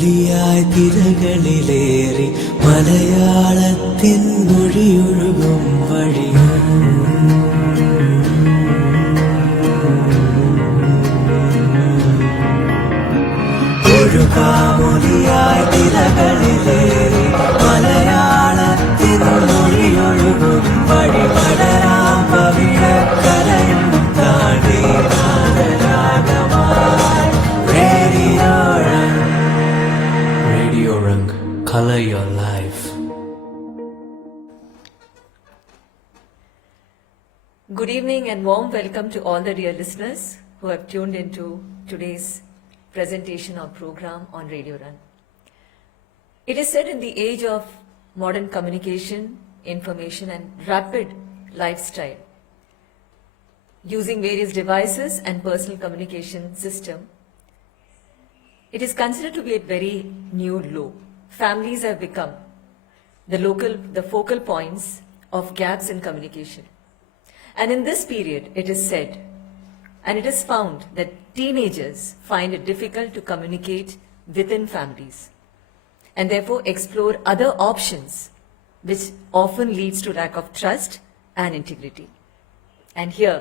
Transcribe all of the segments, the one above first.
കാമൊലിയായി തിരകളിലേറി മലയാളത്തിൻ മൊഴിയൊഴുകും വഴിയും ഒരു കാമൊലിയായി തിരകളിലേറി മലയാളത്തിൻ മൊഴിയൊഴുകും വഴി പടരാം പവിഴക്കരയും താണ്ടി നാദരാഗമായി Radio Rang, color your life. Good evening and warm welcome to all the dear listeners who have tuned into today's presentation or program on Radio Run. It is said in the age of modern communication, information and rapid lifestyle, using various devices and personal communication system, it is considered to be a very new low. Families have become the focal points of gaps in communication. And in this period, it is said, and it is found that teenagers find it difficult to communicate within families and therefore explore other options, which often leads to lack of trust and integrity. And here,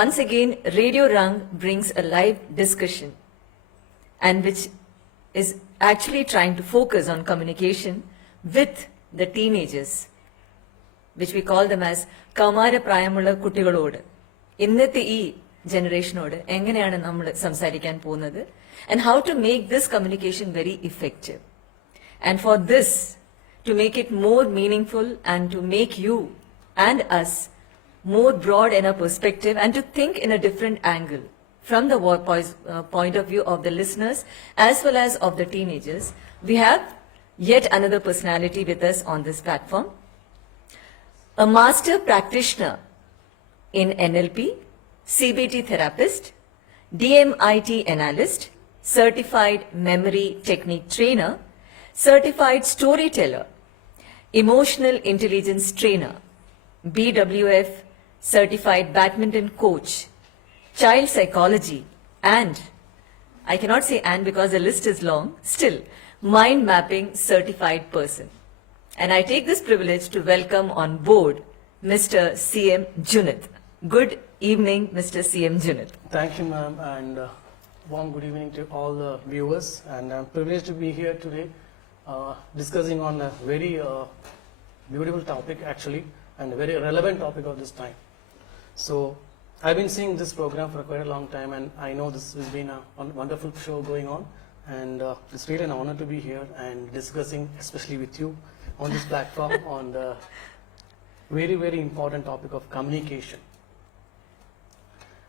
once again, Radio Rang brings a live discussion and which is actually trying to focus on communication with the teenagers, which we call them as Kamara Prayamulla Kuttigalode. Innathe ee generationode enganeyanu nammal samsarikkan povunathu and how to make this communication very effective. And for this, to make it more meaningful and to make you and us more broad in our perspective and to think in a different angle from the point of view of the listeners as well as of the teenagers, we have yet another personality with us on this platform. A master practitioner in NLP, CBT therapist, DMIT analyst, certified memory technique trainer, certified storyteller, emotional intelligence trainer, BWF certified badminton coach, child psychology, and I cannot say and because the list is long, still mind mapping certified person. And I take this privilege to welcome on board Mr. CM Junith. Good evening, Mr. CM Junith. Thank you, ma'am, and warm good evening to all the viewers. And I'm privileged to be here today discussing on a very beautiful topic actually, and a very relevant topic of this time. So I've been seeing this program for quite a long time, and I know this has been a wonderful show going on, and it's really an honor to be here and discussing, especially with you, on this platform on the very, very important topic of communication.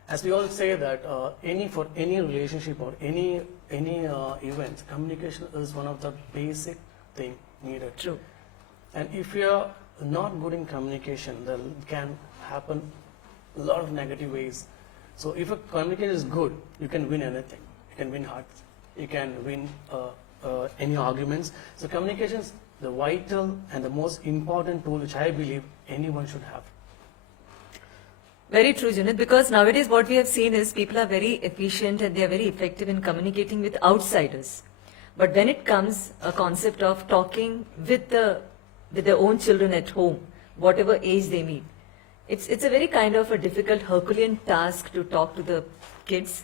As we all say that for any relationship or any event, communication is one of the basic thing needed. True. And if you are not good in communication, then it can happen a lot of negative ways. So if a communication is good, you can win anything. You can win hearts. You can win any arguments. So communication is the vital and the most important tool which I believe anyone should have. Very true, Junith, because nowadays what we have seen is people are very efficient and they are very effective in communicating with outsiders. But when it comes a concept of talking with their own children at home, whatever age they meet, it's a very kind of a difficult Herculean task to talk to the kids.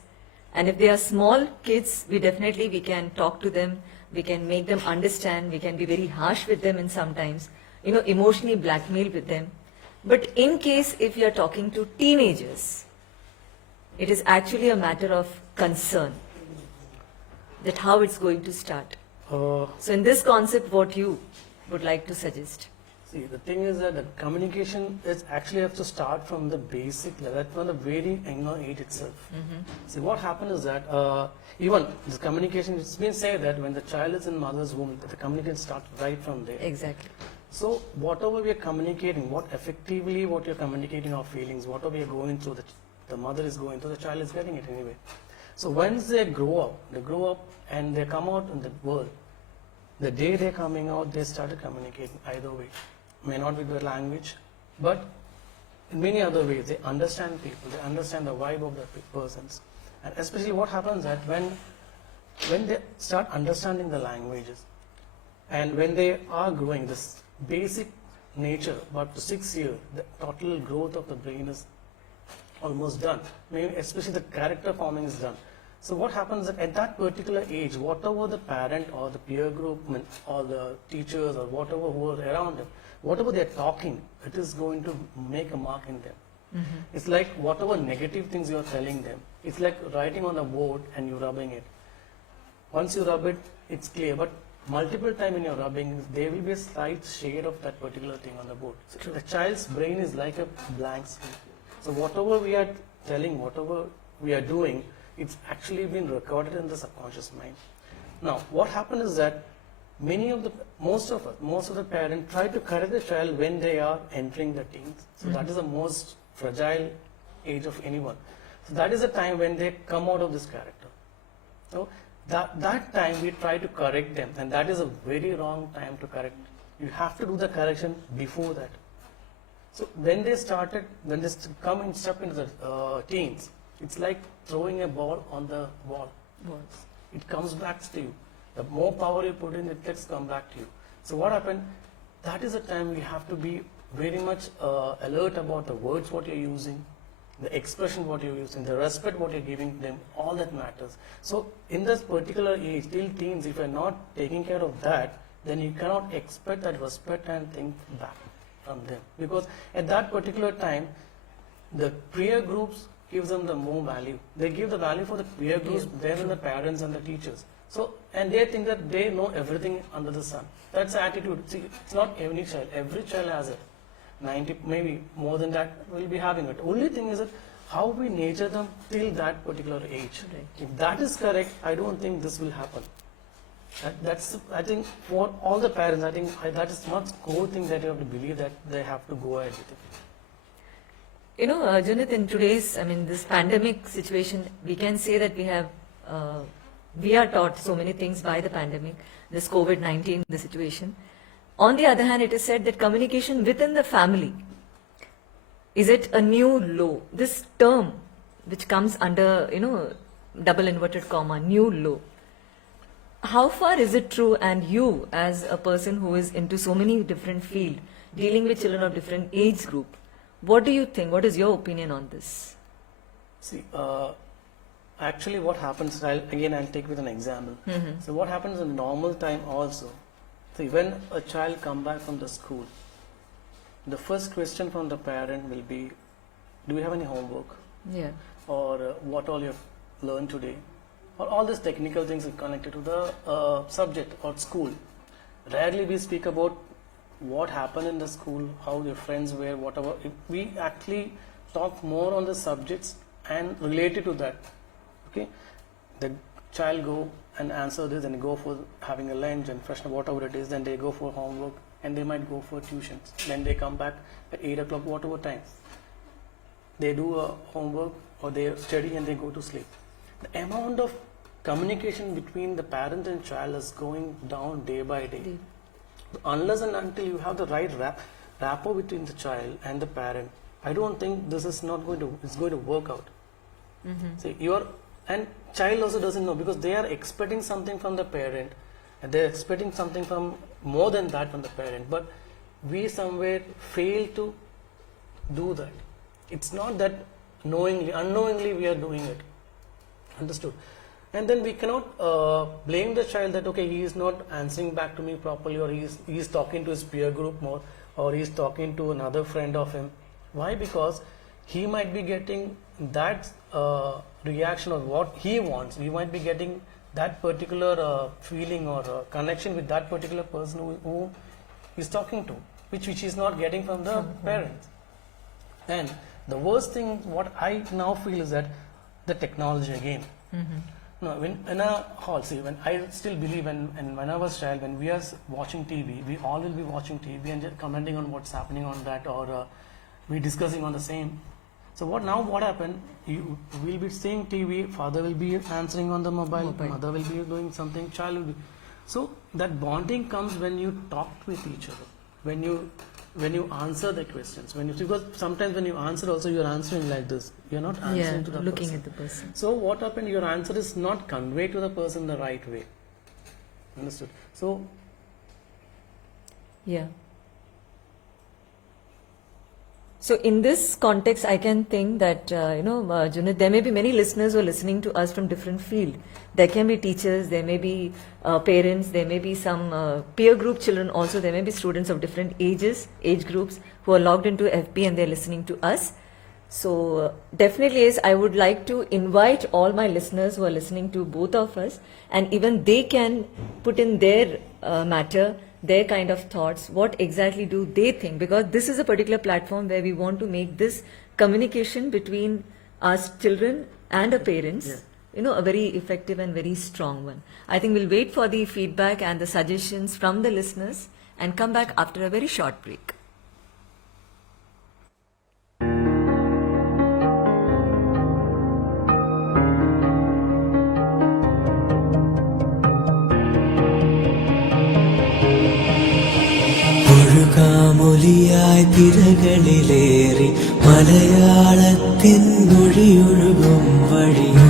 And if they are small kids, we can talk to them, we can make them understand, we can be very harsh with them and sometimes, emotionally blackmail with them. But in case if you are talking to teenagers, it is actually a matter of concern that how it's going to start. So in this concept, what you would like to suggest? See, the thing is that the communication is actually have to start from the basic level, from the very young age itself. See, what happens is that even this communication, it's been said that when the child is in mother's womb, the communication starts right from there. Exactly. So whatever we are communicating, what you're communicating our feelings, whatever we are going through, the mother is going through, the child is getting it anyway. So once they grow up and they come out in the world, the day they're coming out, they started communicating either way. May not be their language, but in many other ways, they understand people, they understand the vibe of the persons. And especially what happens that when when they start understanding the languages, and when they are growing, this basic nature, about 6 years, the total growth of the brain is almost done. Maybe especially the character forming is done. So what happens at that particular age, whatever the parent or the peer group or the teachers or whatever who are around them, whatever they're talking, it is going to make a mark in them. It's like whatever negative things you're telling them, it's like writing on a board and you're rubbing it. Once you rub it, it's clear, but multiple time in your rubbing, there will be a slight shade of that particular thing on the board. So the child's brain is like a blank slate. So whatever we are telling, whatever we are doing, it's actually been recorded in the subconscious mind. Now, what happens is that most of the parents try to correct the child when they are entering the teens. So that is the most fragile age of anyone. So that is the time when they come out of this character. So that time we try to correct them, and that is a very wrong time to correct. You have to do the correction before that. So when they come and step into the teens, it's like throwing a ball on the wall. It comes back to you. The more power you put in, it gets come back to you. So what happened? That is the time we have to be very much alert about the words what you're using, the expression what you're using, the respect what you're giving them, all that matters. So in this particular age, till teens, if you're not taking care of that, then you cannot expect that respect and thing back from them. Because at that particular time, the peer groups gives them the more value. They give the value for the peer groups there than the parents and the teachers. So, and they think that they know everything under the sun. That's the attitude. See, it's not any child. Every child has it. 90, maybe more than that, will be having it. Only thing is that how we nature them till that particular age. Right. If that is correct, I don't think this will happen. That's, I think, for all the parents, I think that is one core thing that you have to believe that they have to go ahead with it. You know, Junith, in today's, this pandemic situation, we can say that we are taught so many things by the pandemic, this COVID-19, the situation. On the other hand, it is said that communication within the family, is it a new low? This term, which comes under, double inverted comma, new low. How far is it true? And you, as a person who is into so many different fields, dealing with children of different age group, what do you think? What is your opinion on this? See, actually what happens, I'll take with an example. So what happens in normal time also, see, when a child come back from the school, the first question from the parent will be, do you have any homework? Yeah. Or what all you have learned today? Or all these technical things are connected to the subject or school. Rarely we speak about what happened in the school, how your friends were, whatever. We actually talk more on the subjects and related to that. Okay, the child go and answer this and go for having a lunch and freshen up, whatever it is. Then they go for homework and they might go for tuitions. Then they come back at 8 o'clock, whatever time. They do a homework or they study and they go to sleep. The amount of communication between the parent and child is going down day by day. Unless and until you have the right rapport between the child and the parent, I don't think this is not going to, it's going to work out. See, and child also doesn't know, because they are expecting something from the parent and they're expecting something from more than that from the parent, but we somewhere fail to do that. It's not that unknowingly we are doing it. Understood? And then we cannot blame the child that, okay, he is not answering back to me properly, or he is talking to his peer group more, or he is talking to another friend of him. Why? Because he might be getting that reaction of what he wants. He might be getting that particular feeling or connection with that particular person who he's talking to, which he is not getting from the parents. And the worst thing, what I now feel is that the technology again. No, when in a hall, see, when I still believe, and when I was a child, when we are watching TV, we all will be watching TV and just commenting on what's happening on that, or we discussing on the same. So what happened? You will be seeing TV, father will be answering on the mobile, mother will be doing something, child will be. So that bonding comes when you talk with each other. when you answer the questions, because sometimes when you answer also you're answering like this, you're not answering to the looking person. at the person. So what happened, your answer is not conveyed to the person the right way. Understood? So Yeah. So in this context, I can think that, Junith, there may be many listeners who are listening to us from different field. There can be teachers, there may be parents, there may be some peer group children also, there may be students of different age groups who are logged into FB and they're listening to us. So definitely is, I would like to invite all my listeners who are listening to both of us, and even they can put in their matter, their kind of thoughts, what exactly do they think, because this is a particular platform where we want to make this communication between us children and our parents, a very effective and very strong one. I think we'll wait for the feedback and the suggestions from the listeners and come back after a very short break. ഒഴുകാമൊലിയായി തിരകളിലേറി മലയാളത്തിൻ മൊഴിയൊഴുകും വഴിയും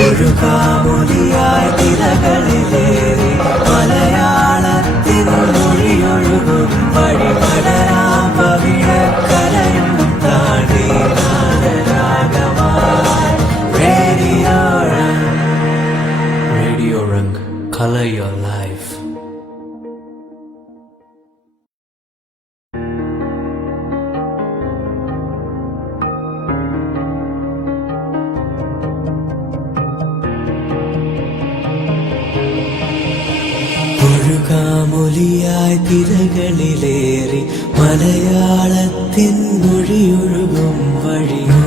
ഒഴുകാമൊലിയായി തിരകളിലേറി മലയാളത്തിൻ മൊഴിയൊഴുകും വഴി പടരാം പവിഴക്കരയും താണ്ടി നാദരാഗമായി Radio Rang, color your life. ഒഴുകാമൊലിയായി തിരകളിലേറി മലയാളത്തിൻ മൊഴിയൊഴുകും വഴിയും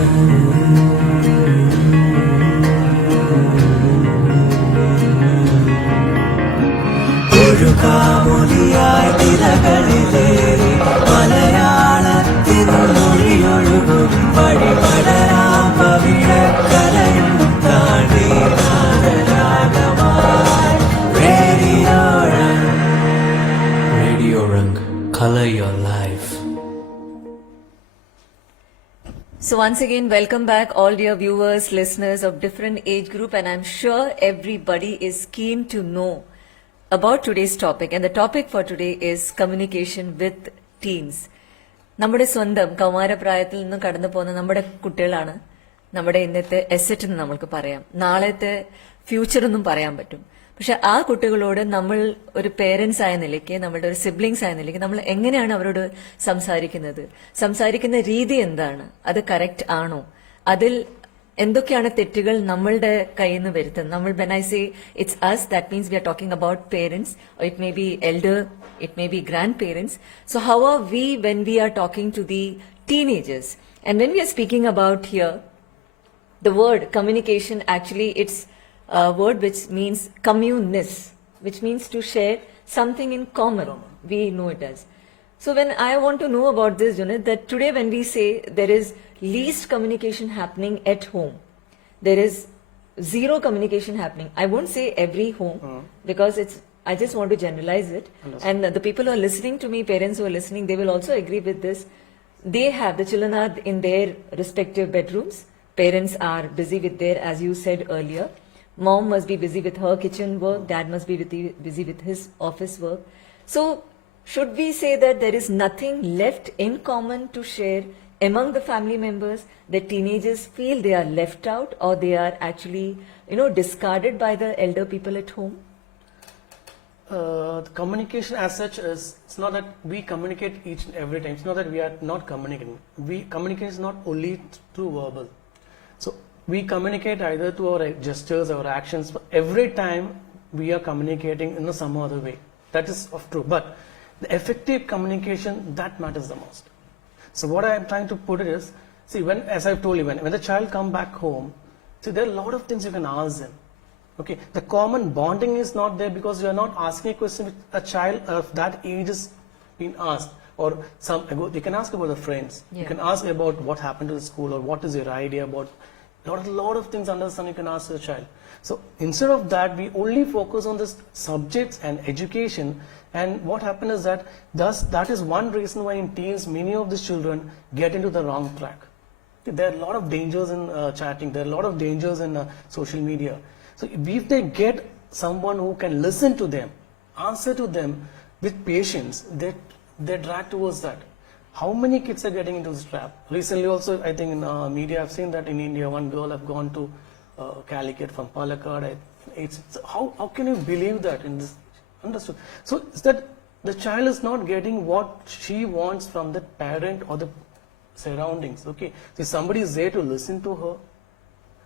ഒഴുകാമൊലിയായി തിരകളിലേറി മലയാളത്തിൻ മൊഴിയൊഴുകും വഴി പടരാം പവിഴക്കരയും താണ്ടി നാദരാഗമായി Radio Rang, color your life. So once again, welcome back all dear viewers, listeners of different age group, and I'm sure everybody is keen to know about today's topic, and the topic for today is communication with teens. നമ്മുടെ സ്വന്തം കൗമാരപ്രായത്തിൽ നിന്ന് കടന്നു പോകുന്ന നമ്മുടെ കുട്ടികളാണ് നമ്മുടെ ഇന്നത്തെ asset എന്ന് നമുക്ക് പറയാം. നാളത്തെ ഫ്യൂച്ചർ എന്നും പറയാൻ പറ്റും. പക്ഷെ ആ കുട്ടികളോട് നമ്മൾ ഒരു പേരൻസ് ആയ നിലയ്ക്ക്, നമ്മളുടെ ഒരു സിബ്ലിങ്സ് ആയ നിലയ്ക്ക് നമ്മൾ എങ്ങനെയാണ് അവരോട് സംസാരിക്കുന്ന രീതി എന്താണ്, അത് കറക്റ്റ് ആണോ, അതിൽ എന്തൊക്കെയാണ് തെറ്റുകൾ നമ്മളുടെ കയ്യിൽ നിന്ന് വരുത്തുന്നത്. നമ്മൾ when I say it's us, that means we are talking about parents, or it may be elder, it may be grandparents. So how are we when we are talking to the teenagers? And when we are speaking about here, the word communication, actually it's a word which means communis, which means to share something in common. We know it as. So when I want to know about this, Junith, that today when we say there is least communication happening at home, there is zero communication happening. I won't say every home because I just want to generalize it. And the people who are listening to me, parents who are listening, they will also agree with this. The children are in their respective bedrooms. Parents are busy with their, as you said earlier, mom must be busy with her kitchen work, dad must be busy with his office work. So should we say that there is nothing left in common to share among the family members, that teenagers feel they are left out, or they are actually, discarded by the elder people at home? The communication as such is, it's not that we communicate each and every time. It's not that we are not communicating. We communicate is not only through verbal. So we communicate either through our gestures, our actions. Every time we are communicating in some other way. That is true. But the effective communication, that matters the most. So what I am trying to put it is, see, as I've told you, when the child come back home, see, there are a lot of things you can ask them. Okay, the common bonding is not there because you are not asking a question which a child of that age is being asked. Or you can ask about the friends. Yeah. You can ask about what happened to the school, or what is your idea about Lot of things under the sun you can ask the child. So instead of that, we only focus on the subjects and education. And what happened is that that is one reason why in teens many of these children get into the wrong track. There are a lot of dangers in chatting. There are a lot of dangers in social media. So if they get someone who can listen to them, answer to them with patience, they drag towards that. How many kids are getting into this trap? Recently also, I think in media, I've seen that in India, one girl have gone to Calicut from Palakkad. How can you believe that in this? Understood. So it's that the child is not getting what she wants from the parent or the surroundings. Okay, so somebody is there to listen to her.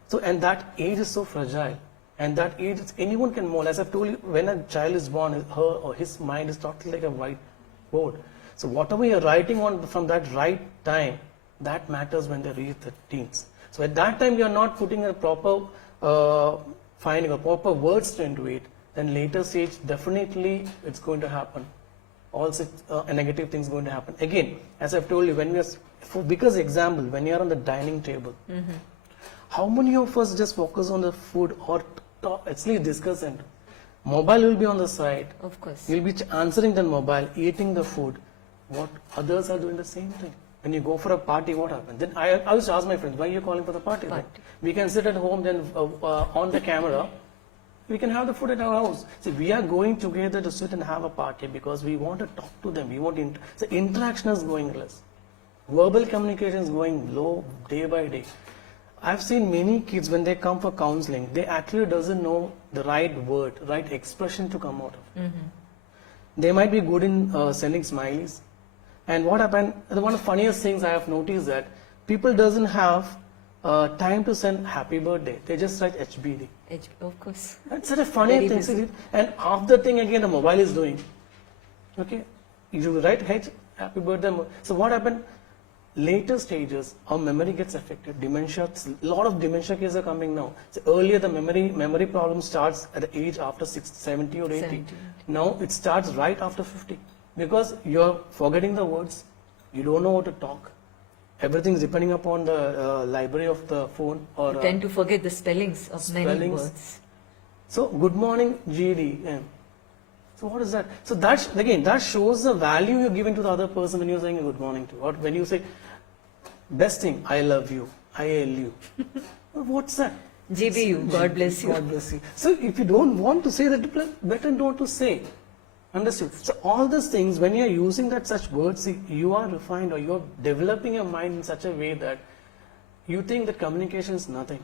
So and that age is so fragile, and that age anyone can mold. As I've told you, when a child is born, her or his mind is totally like a whiteboard. So whatever you're writing on from that right time, that matters when they reach the teens. So at that time, you're not putting a proper finding a proper words into it. Then later stage, definitely it's going to happen. Also, negative things going to happen. Again, as I've told you, when we are, because example, when you're on the dining table, how many of us just focus on the food or actually discuss it? Mobile will be on the side. Of course. You'll be answering the mobile, eating the food. What others are doing the same thing. When you go for a party, what happens? Then I used to ask my friends, why are you calling for the party? Then? We can sit at home, then on the camera, we can have the food at our house. See, we are going together to sit and have a party because we want to talk to them. We want so interaction is going less. Verbal communication is going low day by day. I've seen many kids when they come for counseling, they actually doesn't know the right word, right expression to come out of. They might be good in sending smileys. And what happened, one of the funniest things I have noticed that people doesn't have time to send happy birthday. They just write HBD. Of course. That's such a funny thing. See, and half the thing again the mobile is doing. Okay, you write happy birthday. So what happened? Later stages, our memory gets affected. Dementia, a lot of dementia cases are coming now. So earlier the memory problem starts at the age after 70 or 80. 70. Now it starts right after 50 because you're forgetting the words. You don't know how to talk. Everything is depending upon the library of the phone. Or you tend to forget the spellings of many words. So good morning, GD. So what is that? So that again, that shows the value you're giving to the other person when you're saying good morning to. Or when you say, best thing, I love you, I hail you. What's that? GBU, God bless you. God bless you. So if you don't want to say that, better not to say. Understood? So all these things, when you're using that such words, you are refined or you're developing your mind in such a way that you think that communication is nothing.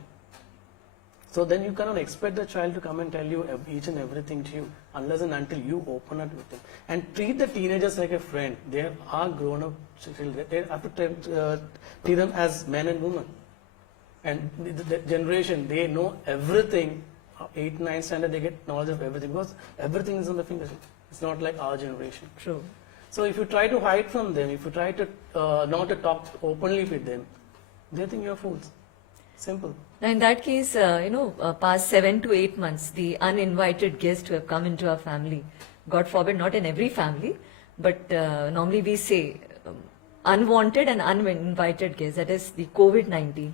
So then you cannot expect the child to come and tell you each and everything to you unless and until you open up with them. And treat the teenagers like a friend. They are grown up children. They have to treat them as men and women. And the generation, they know everything. 8, 9 standard, they get knowledge of everything because everything is on the fingertips. It's not like our generation. True. So if you try to hide from them, if you try to not to talk openly with them, they think you're fools. Simple. Now in that case, past 7 to 8 months, the uninvited guests who have come into our family, God forbid, not in every family, but normally we say unwanted and uninvited guests, that is the COVID-19.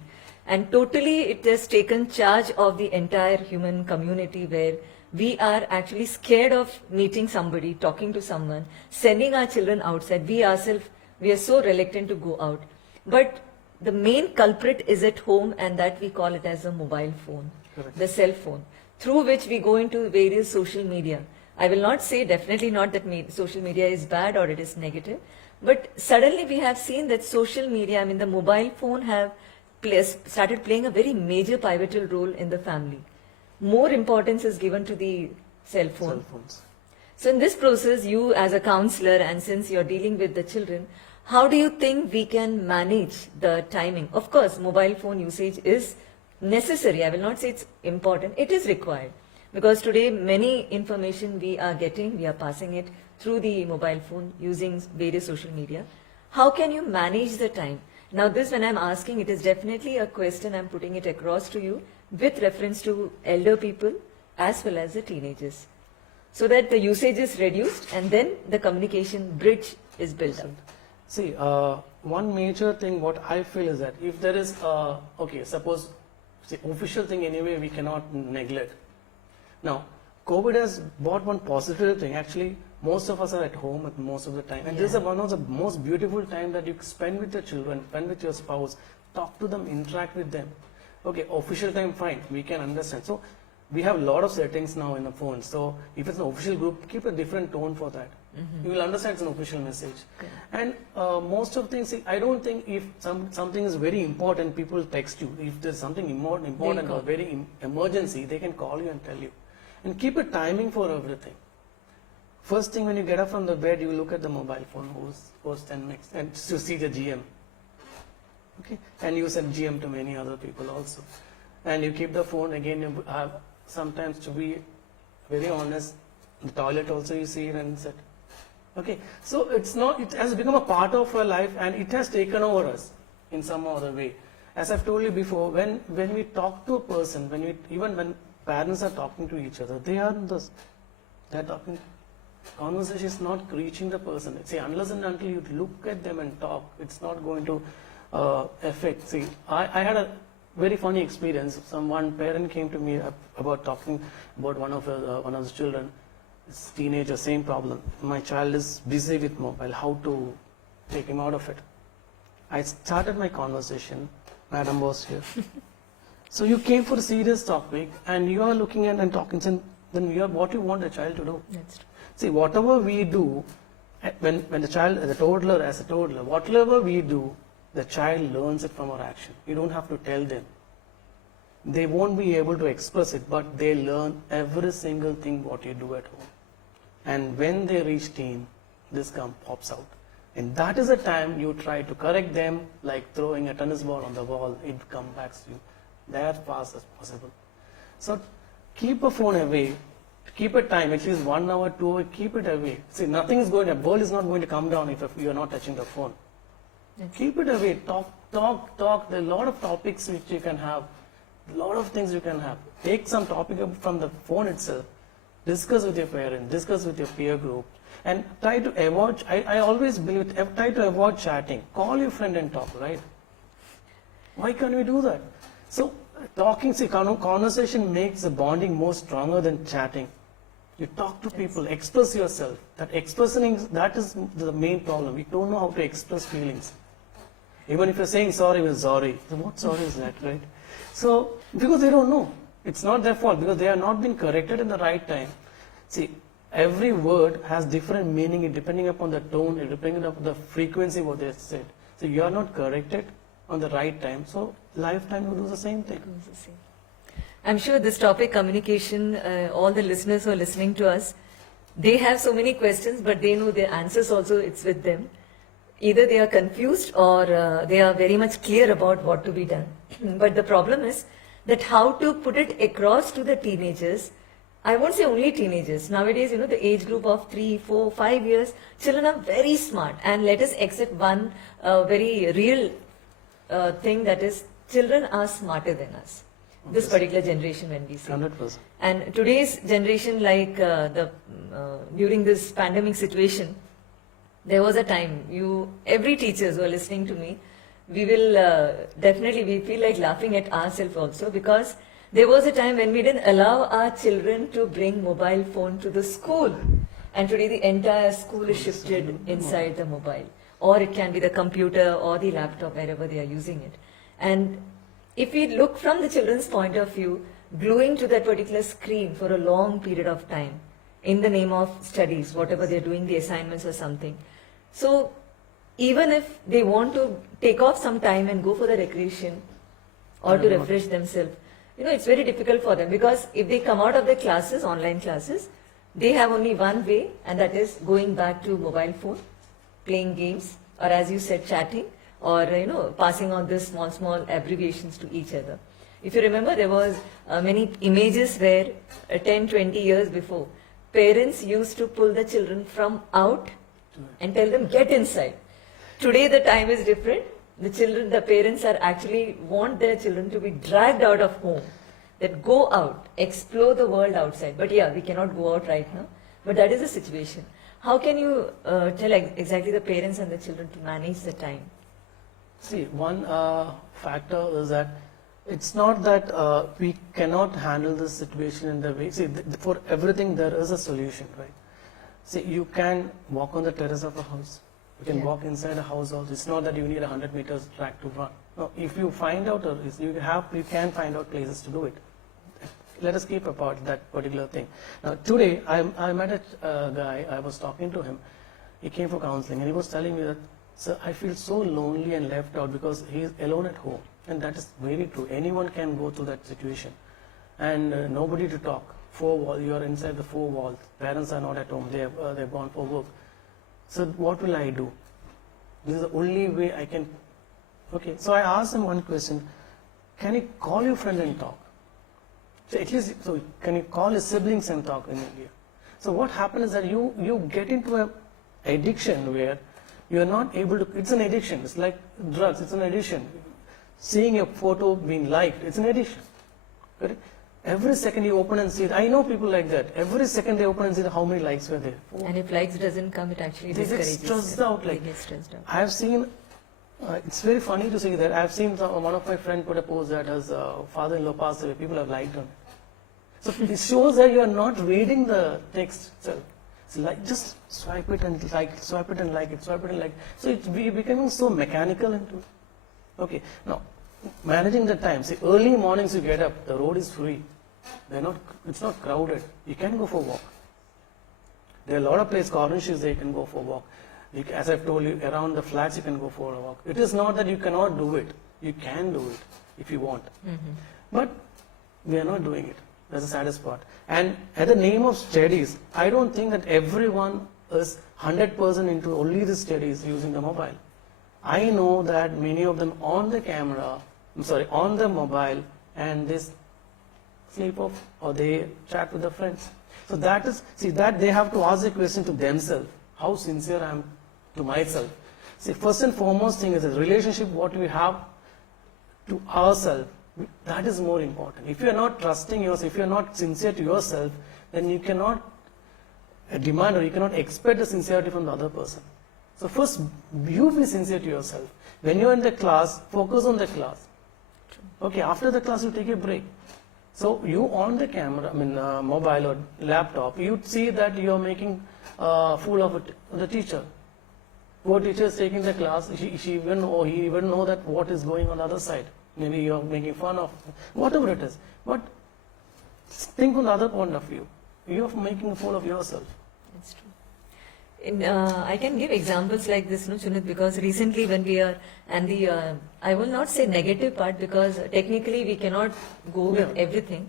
And totally it has taken charge of the entire human community where we are actually scared of meeting somebody, talking to someone, sending our children outside. We ourselves, we are so reluctant to go out. But the main culprit is at home, and that we call it as a mobile phone, Correct. the cell phone, through which we go into various social media. I will not say, definitely not that social media is bad or it is negative, but suddenly we have seen that social media, the mobile phone have started playing a very major pivotal role in the family. More importance is given to the cell phone. Cell phones. So in this process, you as a counselor, and since you're dealing with the children, how do you think we can manage the timing? Of course, mobile phone usage is necessary. I will not say it's important. It is required. Because today, many information we are getting, we are passing it through the mobile phone using various social media. How can you manage the time? Now this, when I'm asking, it is definitely a question I'm putting it across to you with reference to elder people as well as the teenagers. So that the usage is reduced and then the communication bridge is built up. See, one major thing what I feel is that if there is, suppose See, official thing anyway we cannot neglect. Now, COVID has brought one positive thing. Actually, most of us are at home at most of the time, and this is one of the most beautiful time that you spend with your children, spend with your spouse, talk to them, interact with them. Okay, official time, fine, we can understand. So, we have a lot of settings now in the phone. So, if it's an official group, keep a different tone for that. You will understand it's an official message. Okay. And most of things, see, I don't think if something is very important, people text you. If there's something important or very emergency, they can call you and tell you. And keep a timing for everything. First thing when you get up from the bed, you look at the mobile phone, who's 10 minutes, and to see the GM. Okay, and you send GM to many other people also. And you keep the phone again. You have sometimes, to be very honest, the toilet also you see it and set. Okay, so it's not. It has become a part of our life, and it has taken over us in some other way. As I've told you before, when we talk to a person, even when parents are talking to each other, they're talking. Conversation is not reaching the person. See, unless and until you look at them and talk, it's not going to affect. See, I had a very funny experience. One parent came to me about talking about one of his children. This teenager, same problem. My child is busy with mobile. How to take him out of it? I started my conversation. Madam was here. So you came for a serious topic, and you are looking at and talking. Then what you want the child to do. That's true. See, whatever we do, when the child, as a toddler, whatever we do, the child learns it from our action. You don't have to tell them. They won't be able to express it, but they learn every single thing what you do at home. And when they reach teen, this pops out. And that is the time you try to correct them, like throwing a tennis ball on the wall, it comes back to you. That fast as possible. So keep a phone away. Keep a time, at least 1 hour, 2 hours, keep it away. See, nothing is the world is not going to come down if you are not touching the phone. Keep it away, talk. There are a lot of topics which you can have, a lot of things you can have. Take some topic up from the phone itself, discuss with your parents, discuss with your peer group, and try to avoid, I always believe, try to avoid chatting. Call your friend and talk, right? Why can't we do that? So, talking, see, conversation makes the bonding more stronger than chatting. You talk to people, express yourself. That is the main problem. We don't know how to express feelings. Even if you're saying sorry, we're sorry. So what sorry is that, right? So, because they don't know. It's not their fault, because they are not being corrected in the right time. See, every word has different meaning depending upon the tone, depending upon the frequency what they said. So you are not corrected on the right time. So lifetime you do the same thing. I'm sure this topic, communication, all the listeners who are listening to us, they have so many questions, but they know their answers also, it's with them. Either they are confused or they are very much clear about what to be done. But the problem is that how to put it across to the teenagers. I won't say only teenagers. Nowadays, the age group of 3, 4, 5 years, children are very smart. And let us accept one very real thing, that is, children are smarter than us. This particular generation, when we see. 100%. And today's generation, like during this pandemic situation, there was a time, every teachers who are listening to me, we will we feel like laughing at ourselves also, because there was a time when we didn't allow our children to bring mobile phone to the school. And today the entire school is shifted inside the mobile. Or it can be the computer or the laptop, wherever they are using it. And if we look from the children's point of view, gluing to that particular screen for a long period of time in the name of studies, whatever they're doing, the assignments or something. So even if they want to take off some time and go for the recreation or to refresh themselves, it's very difficult for them, because if they come out of their classes, online classes, they have only one way, and that is going back to mobile phone, playing games, or as you said, chatting, or passing on these small abbreviations to each other. If you remember, there was many images where 10-20 years before, parents used to pull the children from out and tell them, get inside. Today the time is different. The parents are actually want their children to be dragged out of home, that go out, explore the world outside. But yeah, we cannot go out right now, but that is the situation. How can you tell exactly the parents and the children to manage the time? See, one factor is that It's not that we cannot handle this situation in the way. See, for everything there is a solution, right? See, you can walk on the terrace of a house. You can Yeah. walk inside a house also. It's not that you need a 100 meters track to run. No, if you find out, you can find out places to do it. Let us keep apart that particular thing. Now, today I met a guy. I was talking to him. He came for counseling, and he was telling me that, sir, I feel so lonely and left out because he is alone at home. And that is very true. Anyone can go through that situation. And nobody to talk. Four walls, you are inside the four walls. Parents are not at home. They've gone for work. So what will I do? This is the only way I can. Okay, so I asked him one question. Can you call your friend and talk? So at least, so can you call his siblings and talk in India? So what happens is that you get into a addiction where you are not able to. It's an addiction. It's like drugs. It's an addiction. Seeing a photo being liked, it's an addiction. Correct? Every second you open and see it. I know people like that. Every second they open and see how many likes were there. And if likes doesn't come, it actually They get discourages. stressed out. They Like get stressed out. I have seen. It's very funny to see that. I have seen one of my friends put a post that his father-in-law passed away. People have liked on it. So it shows that you are not reading the text itself. It's like just swipe it and like, swipe it and like it, swipe it and like. So it's becoming so mechanical into it. Okay, now managing the time. See, early mornings you get up, the road is free. It's not crowded. You can go for a walk. There are a lot of places, corniches, there you can go for a walk. As I've told you, around the flats you can go for a walk. It is not that you cannot do it. You can do it if you want. But we are not doing it. That's the saddest part. And at the name of studies, I don't think that everyone is 100% into only the studies using the mobile. I know that many of them on the mobile, and they sleep off or they chat with their friends. So that they have to ask the question to themselves, how sincere I am to myself. See, first and foremost thing is the relationship what we have to ourselves. That is more important. If you are not trusting yourself, if you are not sincere to yourself, then you cannot demand or you cannot expect the sincerity from the other person. So first, you be sincere to yourself. When you are in the class, focus on the class. Okay, after the class, you take a break. So you on the camera, mobile or laptop, you see that you are making fool of the teacher. Poor teacher is taking the class, he even know that what is going on the other side. Maybe you are making fun of whatever it is. But think from the other point of view. You are making a fool of yourself. That's true. I can give examples like this, Junith, because recently when we are, and I will not say negative part because technically we cannot go with everything.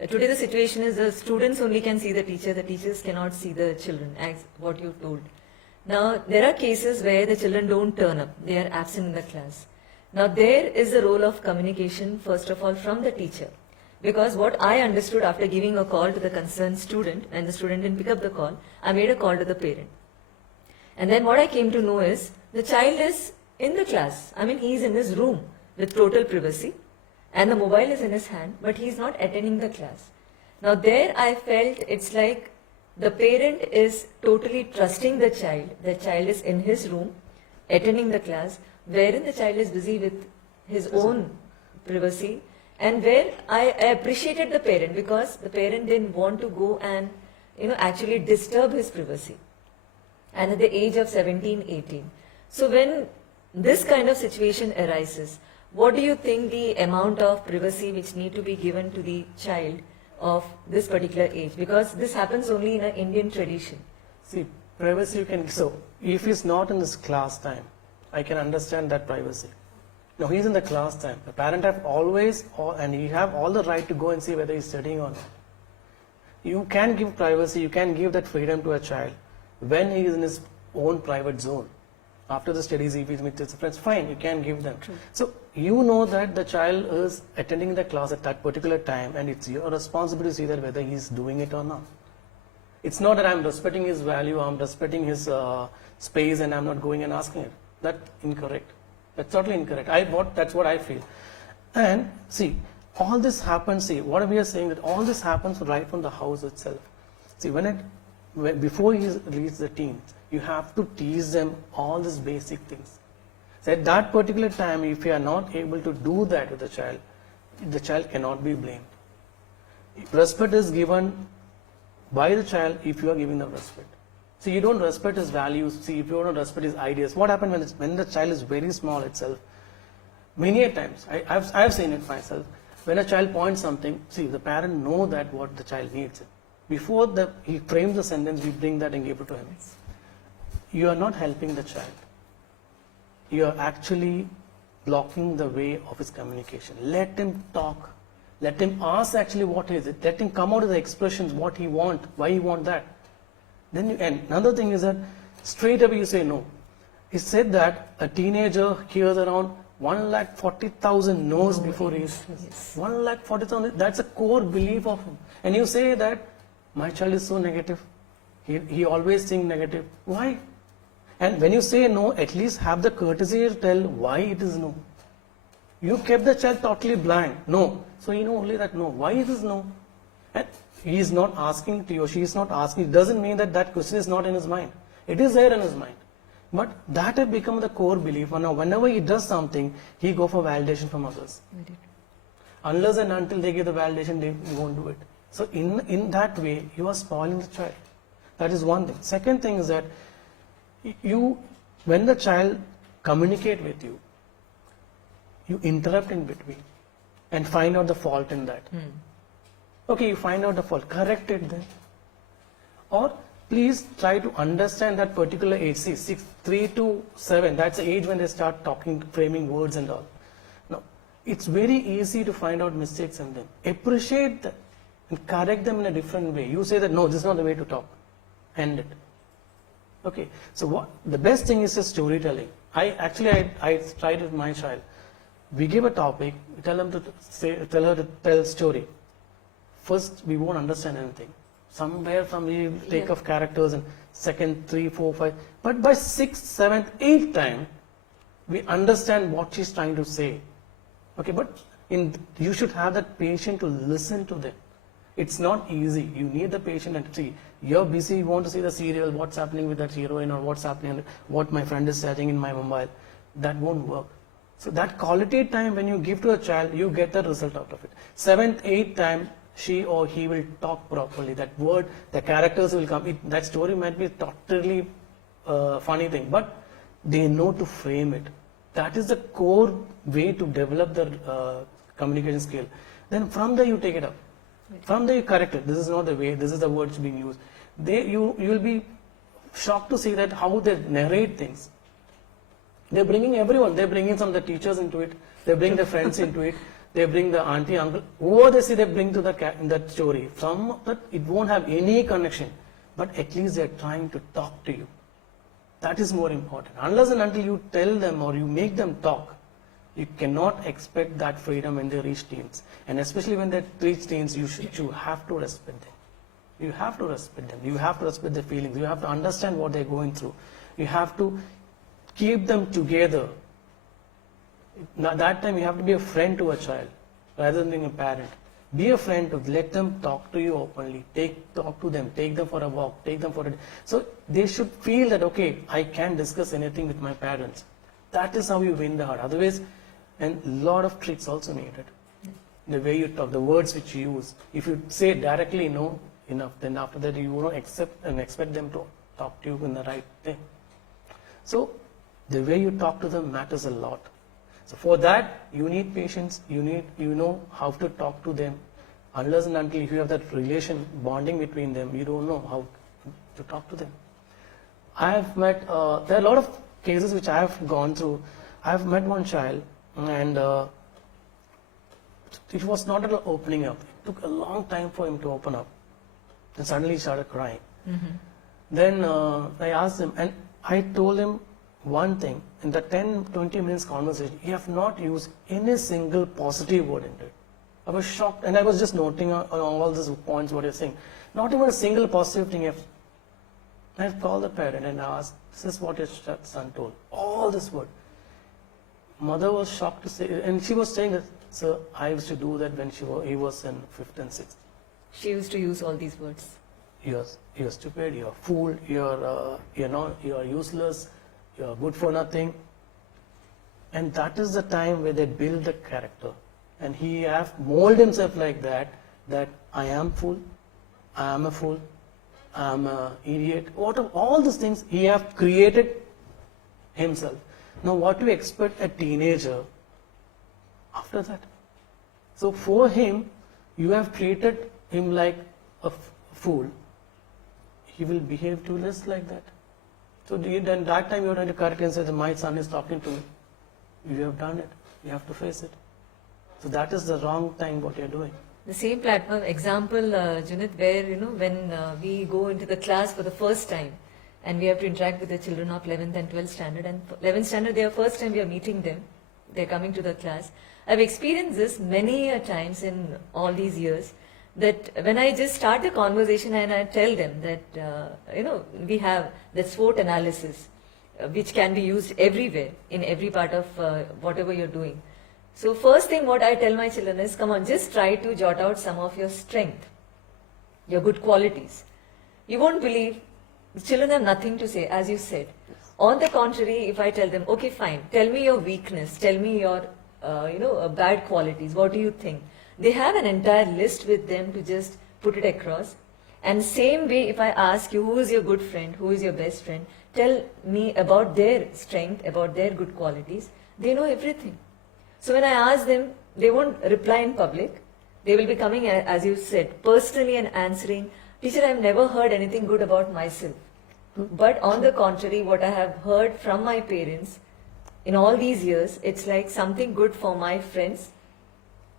Today the situation is the students only can see the teachers cannot see the children, as what you told. Now there are cases where the children don't turn up, they are absent in the class. Now there is the role of communication, first of all, from the teacher. Because what I understood after giving a call to the concerned student, and the student didn't pick up the call, I made a call to the parent. And then what I came to know is, the child is in the class. He is in his room with total privacy, and the mobile is in his hand, but he is not attending the class. Now there I felt it's like the parent is totally trusting the child is in his room, attending the class, wherein the child is busy with his own privacy, and where I appreciated the parent because the parent didn't want to go and actually disturb his privacy, and at the age of 17, 18. So when this kind of situation arises, what do you think the amount of privacy which need to be given to the child of this particular age? Because this happens only in an Indian tradition. See, privacy you can, so if he's not in his class time, I can understand that privacy. Now he's in the class time. The parent have and you have all the right to go and see whether he's studying or not. You can give privacy, you can give that freedom to a child when he is in his own private zone. After the studies, if he's with his friends, fine, you can give them. True. So you know that the child is attending the class at that particular time, and it's your responsibility to see that whether he's doing it or not. It's not that I'm respecting his value, I'm respecting his space, and I'm not going and asking it. That's incorrect. That's totally incorrect. That's what I feel. And see, all this happens, what we are saying that all this happens right from the house itself. See, before he reaches the teens, you have to teach them all these basic things. So at that particular time, if you are not able to do that with the child, the child cannot be blamed. Respect is given by the child if you are giving the respect. See, you don't respect his values. See, if you don't respect his ideas, what happens when the child is very small itself? Many a times, I've seen it myself. When a child points something, see, the parent know that what the child needs. Before he frames the sentence, we bring that and give it to him. You are not helping the child. You are actually blocking the way of his communication. Let him talk. Let him ask actually what is it. Let him come out with the expressions, what he want, why he want that. Then and another thing is that straight away you say no. He said that a teenager hears around 140,000 no's before he is. 140,000, that's a core belief of him. And you say that my child is so negative. He always thinks negative. Why? And when you say no, at least have the courtesy to tell why it is no. You kept the child totally blank. No. So you know only that no. Why it is no? And he is not asking to you, or she is not asking. It doesn't mean that that question is not in his mind. It is there in his mind. But that has become the core belief. Now, whenever he does something, he go for validation from others. Unless and until they give the validation, they won't do it. So in that way, you are spoiling the child. That is one thing. Second thing is that when the child communicate with you, you interrupt in between and find out the fault in that. Okay, you find out the fault, correct it then. Or please try to understand that particular age. See, 3 to 7, that's the age when they start talking, framing words and all. Now, it's very easy to find out mistakes in them. Appreciate them and correct them in a different way. You say that, no, this is not the way to talk. End it. Okay, so the best thing is storytelling. I tried with my child. We give a topic, we tell her to tell a story. First, we won't understand anything. Somewhere from we take of characters and second, 3, 4, 5. But by 6th, 7th, 8th time, we understand what she's trying to say. Okay, but you should have that patience to listen to them. It's not easy. You need the patience and see. You're busy, you want to see the serial, what's happening with that heroine or what's happening, what my friend is setting in my mobile. That won't work. So that quality time when you give to a child, you get the result out of it. 7th, 8th time, she or he will talk properly. That word, the characters will come. That story might be totally funny thing, but they know to frame it. That is the core way to develop the communication skill. Then from there you take it up. From there you correct it. This is not the way. This is the words being used. You will be shocked to see that how they narrate things. They're bringing everyone. They're bringing some of the teachers into it. They bring the friends into it. They bring the auntie, uncle. Whoever they see, they bring to that story. From that, it won't have any connection. But at least they're trying to talk to you. That is more important. Unless and until you tell them or you make them talk, you cannot expect that freedom when they reach teens. And especially when they reach teens, you have to respect them. You have to respect them. You have to respect their feelings. You have to understand what they're going through. You have to keep them together. Now, that time you have to be a friend to a child rather than being a parent. Be a friend to let them talk to you openly. Talk to them. Take them for a walk. Take them for a... So they should feel that, okay, I can discuss anything with my parents. That is how you win the heart. Otherwise, and a lot of tricks also needed. The way you talk, the words which you use. If you say directly no, enough, then after that you won't accept and expect them to talk to you in the right thing. So the way you talk to them matters a lot. So for that, you need patience. You know how to talk to them. Unless and until you have that relation, bonding between them, you don't know how to talk to them. I have met, there are a lot of cases which I have gone through. I have met one child and it was not at all opening up. It took a long time for him to open up. Then suddenly he started crying. Then I asked him, and I told him one thing, in the 10-20 minutes conversation, you have not used any single positive word in it. I was shocked, and I was just noting on all these points what you're saying. Not even a single positive thing. I've called the parent and asked, this is what your son told. All this word. Mother was shocked to say, and she was saying that, sir, I used to do that when he was in 5th and 6th. She used to use all these words. You're stupid, you're a fool, you're useless, you're good for nothing. And that is the time where they build the character. and he have molded himself like that, that I am fool, I am a fool, I am a idiot, all these things he have created himself. Now what do you expect a teenager after that? So for him, you have treated him like a fool. He will behave to less like that. So then that time you are going to correct and say that my son is talking to me. You have done it. You have to face it. So that is the wrong time what you are doing. The same platform example, Junith, where when we go into the class for the first time and we have to interact with the children of 11th and 12th standard, and 11th standard, their first time we are meeting them, they're coming to the class. I've experienced this many a times in all these years, that when I just start a conversation and I tell them that, we have the SWOT analysis, which can be used everywhere, in every part of whatever you're doing. So first thing what I tell my children is, come on, just try to jot out some of your strength, your good qualities. You won't believe, the children have nothing to say, as you said. On the contrary, if I tell them, okay, fine, tell me your weakness, tell me your, bad qualities, what do you think? They have an entire list with them to just put it across. And same way, if I ask you, who is your good friend, who is your best friend, tell me about their strength, about their good qualities, they know everything. So when I ask them, they won't reply in public. They will be coming, as you said, personally and answering, teacher, I have never heard anything good about myself. But on the contrary, what I have heard from my parents in all these years, it's like something good for my friends.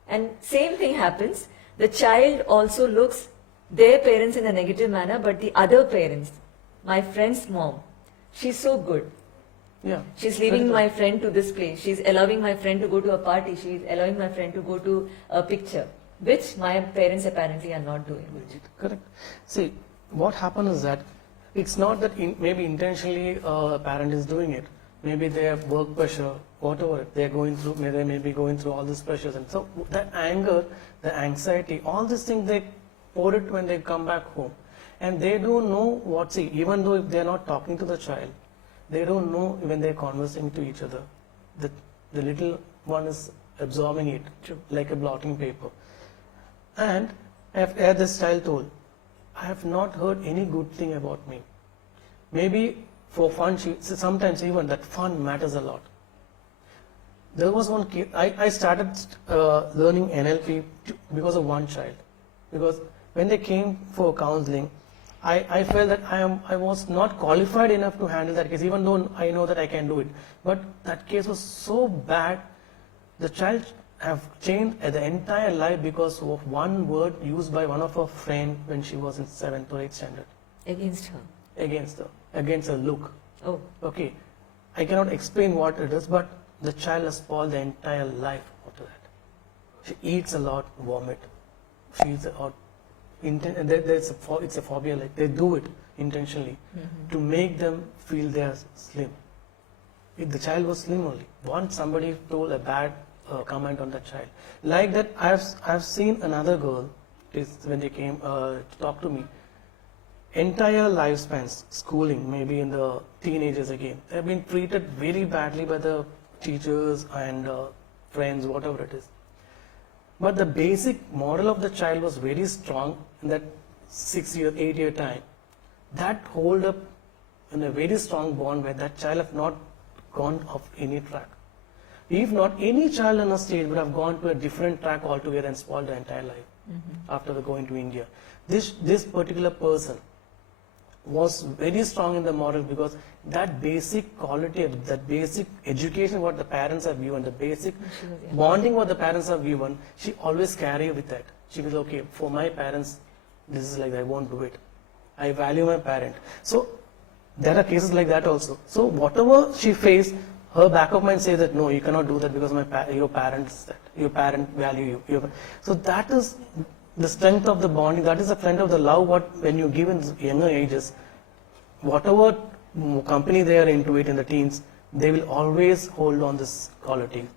And same thing happens. The child also looks their parents in a negative manner, but the other parents, my friend's mom, she's so good. Yeah. She's leaving my friend to this place. She's allowing my friend to go to a party. She's allowing my friend to go to a picture, which my parents apparently are not doing. Correct. See, what happens is that it's not that maybe intentionally a parent is doing it. Maybe they have work pressure, whatever they're going through, they may be going through all these pressures. And so the anger, the anxiety, all these things they pour it when they come back home. And they don't know what, see, even though if they're not talking to the child, they don't know when they're conversing to each other. The little one is absorbing it. True. Like a blotting paper. And as this child told, I have not heard any good thing about me. Maybe for fun, sometimes even that fun matters a lot. There was one kid, I started learning NLP because of one child. Because when they came for counseling, I felt that I was not qualified enough to handle that case, even though I know that I can do it. But that case was so bad, the child have changed the entire life because of one word used by one of her friend when she was in 7th or 8th standard. Against her? Against her look. Oh. Okay. I cannot explain what it is, but the child has spoiled the entire life after that. She eats a lot, vomit. She eats a lot. It's a phobia, like they do it intentionally to make them feel they are slim. If the child was slim only, once somebody told a bad comment on that child, like that I've seen another girl when they came to talk to me. Entire lifespans, schooling, maybe in the teenagers again, they have been treated very badly by the teachers and friends, whatever it is. But the basic model of the child was very strong in that 6-year, 8-year time. That hold up in a very strong bond where that child have not gone off any track. If not, any child on a stage would have gone to a different track altogether and spoiled their entire life after going to India. This particular person was very strong in the model because that basic quality, that basic education what the parents have given, the basic bonding what the parents have given, she always carried with that. She was okay, for my parents, this is like I won't do it. I value my parent. So there are cases like that also. So whatever she faced, her back of mind says that no, you cannot do that because your parents, your parent value you. So that is the strength of the bonding, that is the strength of the love what when you give in younger ages, whatever company they are into it in the teens, they will always hold on this quality.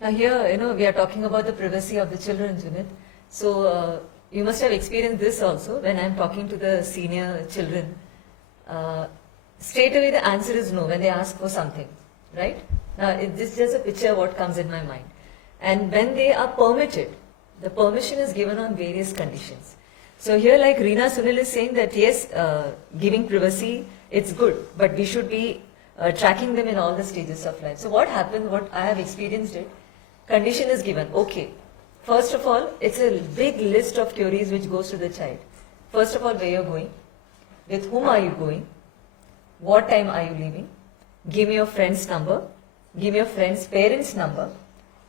Now here, we are talking about the privacy of the children, Junith. So you must have experienced this also when I am talking to the senior children. Straight away the answer is no when they ask for something, right? Now this is just a picture what comes in my mind. And when they are permitted, the permission is given on various conditions. So here, like Reena Sunil is saying that yes, giving privacy, it's good, but we should be tracking them in all the stages of life. So what happens, what I have experienced it, condition is given, okay. First of all, it's a big list of queries which goes to the child. First of all, where you're going, with whom are you going, what time are you leaving, give me your friend's number, give me your friend's parents' number,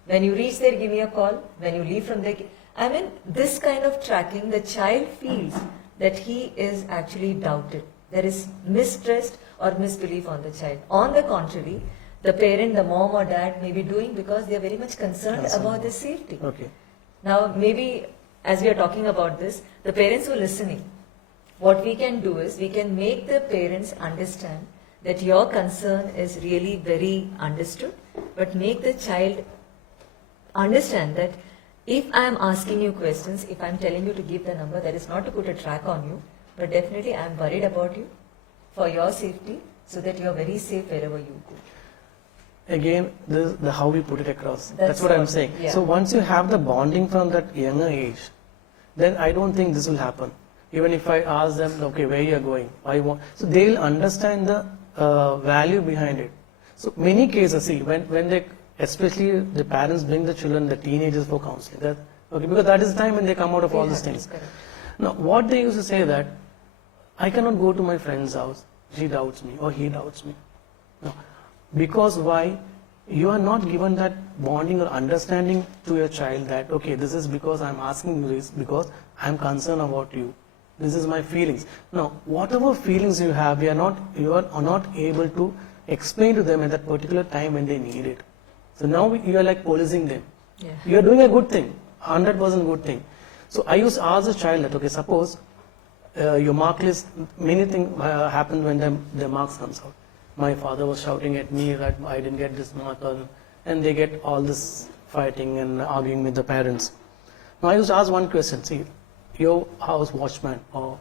when you reach there, give me a call, when you leave from there. I mean, this kind of tracking, the child feels that he is actually doubted. There is mistrust or misbelief on the child. On the contrary, the parent, the mom or dad may be doing because they are very much concerned about their safety. Okay. Now, maybe as we are talking about this, the parents who are listening, what we can do is we can make the parents understand that your concern is really very understood, but make the child understand that if I am asking you questions, if I am telling you to give the number, that is not to put a track on you, but definitely I am worried about you for your safety so that you are very safe wherever you go. Again, this is the how we put it across. That's what all. I'm saying. Yeah. So once you have the bonding from that younger age, then I don't think this will happen. Even if I ask them, okay, where you are going, so they'll understand the value behind it. So many cases, see, when they, especially the parents bring the children, the teenagers for counseling, okay, because that is the time when they come out of all these things. Correct. Now, what they used to say that, I cannot go to my friend's house, she doubts me or he doubts me. No. Because why? You are not given that bonding or understanding to your child that, okay, this is because I'm asking you this, because I'm concerned about you. This is my feelings. Now, whatever feelings you have, you are not able to explain to them at that particular time when they need it. So now you are like policing them. Yeah. You are doing a good thing, 100% good thing. So I used to ask the child that, okay, suppose your mark list, many things happen when the marks comes out. My father was shouting at me that I didn't get this mark, and they get all this fighting and arguing with the parents. Now I used to ask one question, see, your house watchman or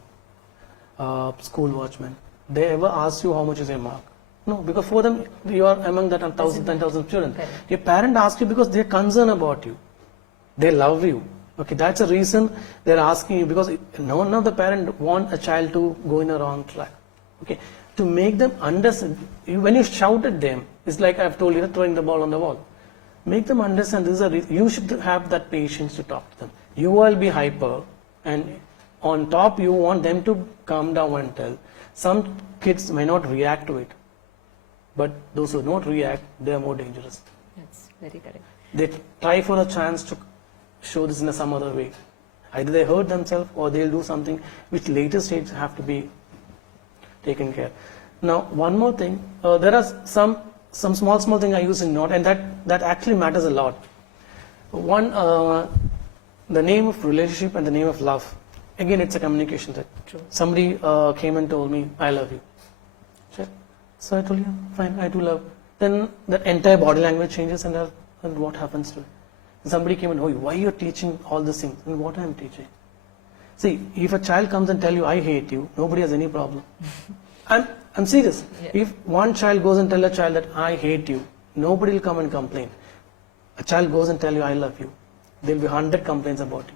school watchman, they ever ask you how much is your mark? No, because for them, you are among that 1,000, 10,000 children. Correct. Your parent asks you because they are concerned about you. They love you. Okay, that's a reason they are asking you, because none of the parent want a child to go in a wrong track. Okay, to make them understand, when you shout at them, it's like I've told you, throwing the ball on the wall. Make them understand this is a reason. You should have that patience to talk to them. You will be hyper, and on top you want them to calm down and tell. Some kids may not react to it, but those who don't react, they are more dangerous. That's very correct. They try for a chance to show this in some other way. Either they hurt themselves or they'll do something which later stage have to be taken care. Now, one more thing, there are some small thing I use in note, and that actually matters a lot. One, the name of relationship and the name of love. Again, it's a communication thing. True. Somebody came and told me, I love you. Sure. So I told you, fine, I do love. Then that entire body language changes, and what happens to it? Somebody came and, oh, why you're teaching all these things? And what I'm teaching? See, if a child comes and tell you, I hate you, nobody has any problem. I'm serious. Yeah. If one child goes and tell a child that I hate you, nobody will come and complain. A child goes and tell you, I love you, there will be 100 complaints about you.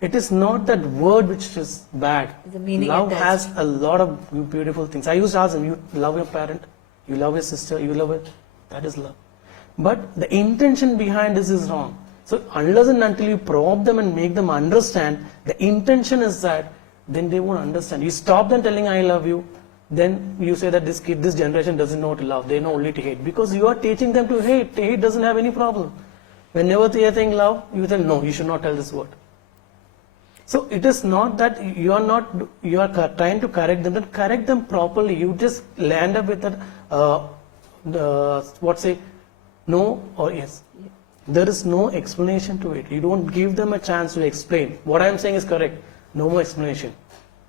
It is not that word which is bad. The meaning Love attached. has a lot of beautiful things. I used to ask them, you love your parent, you love your sister, you love it. That is love. But the intention behind this is wrong. So unless and until you probe them and make them understand, the intention is that, then they won't understand. You stop them telling I love you, then you say that this generation doesn't know to love, they know only to hate. Because you are teaching them to hate. Hate doesn't have any problem. Whenever they are saying love, you tell no, you should not tell this word. So it is not that you are trying to correct them, then correct them properly. You just land up with that, no or yes. Yeah. There is no explanation to it. You don't give them a chance to explain. What I am saying is correct. No more explanation.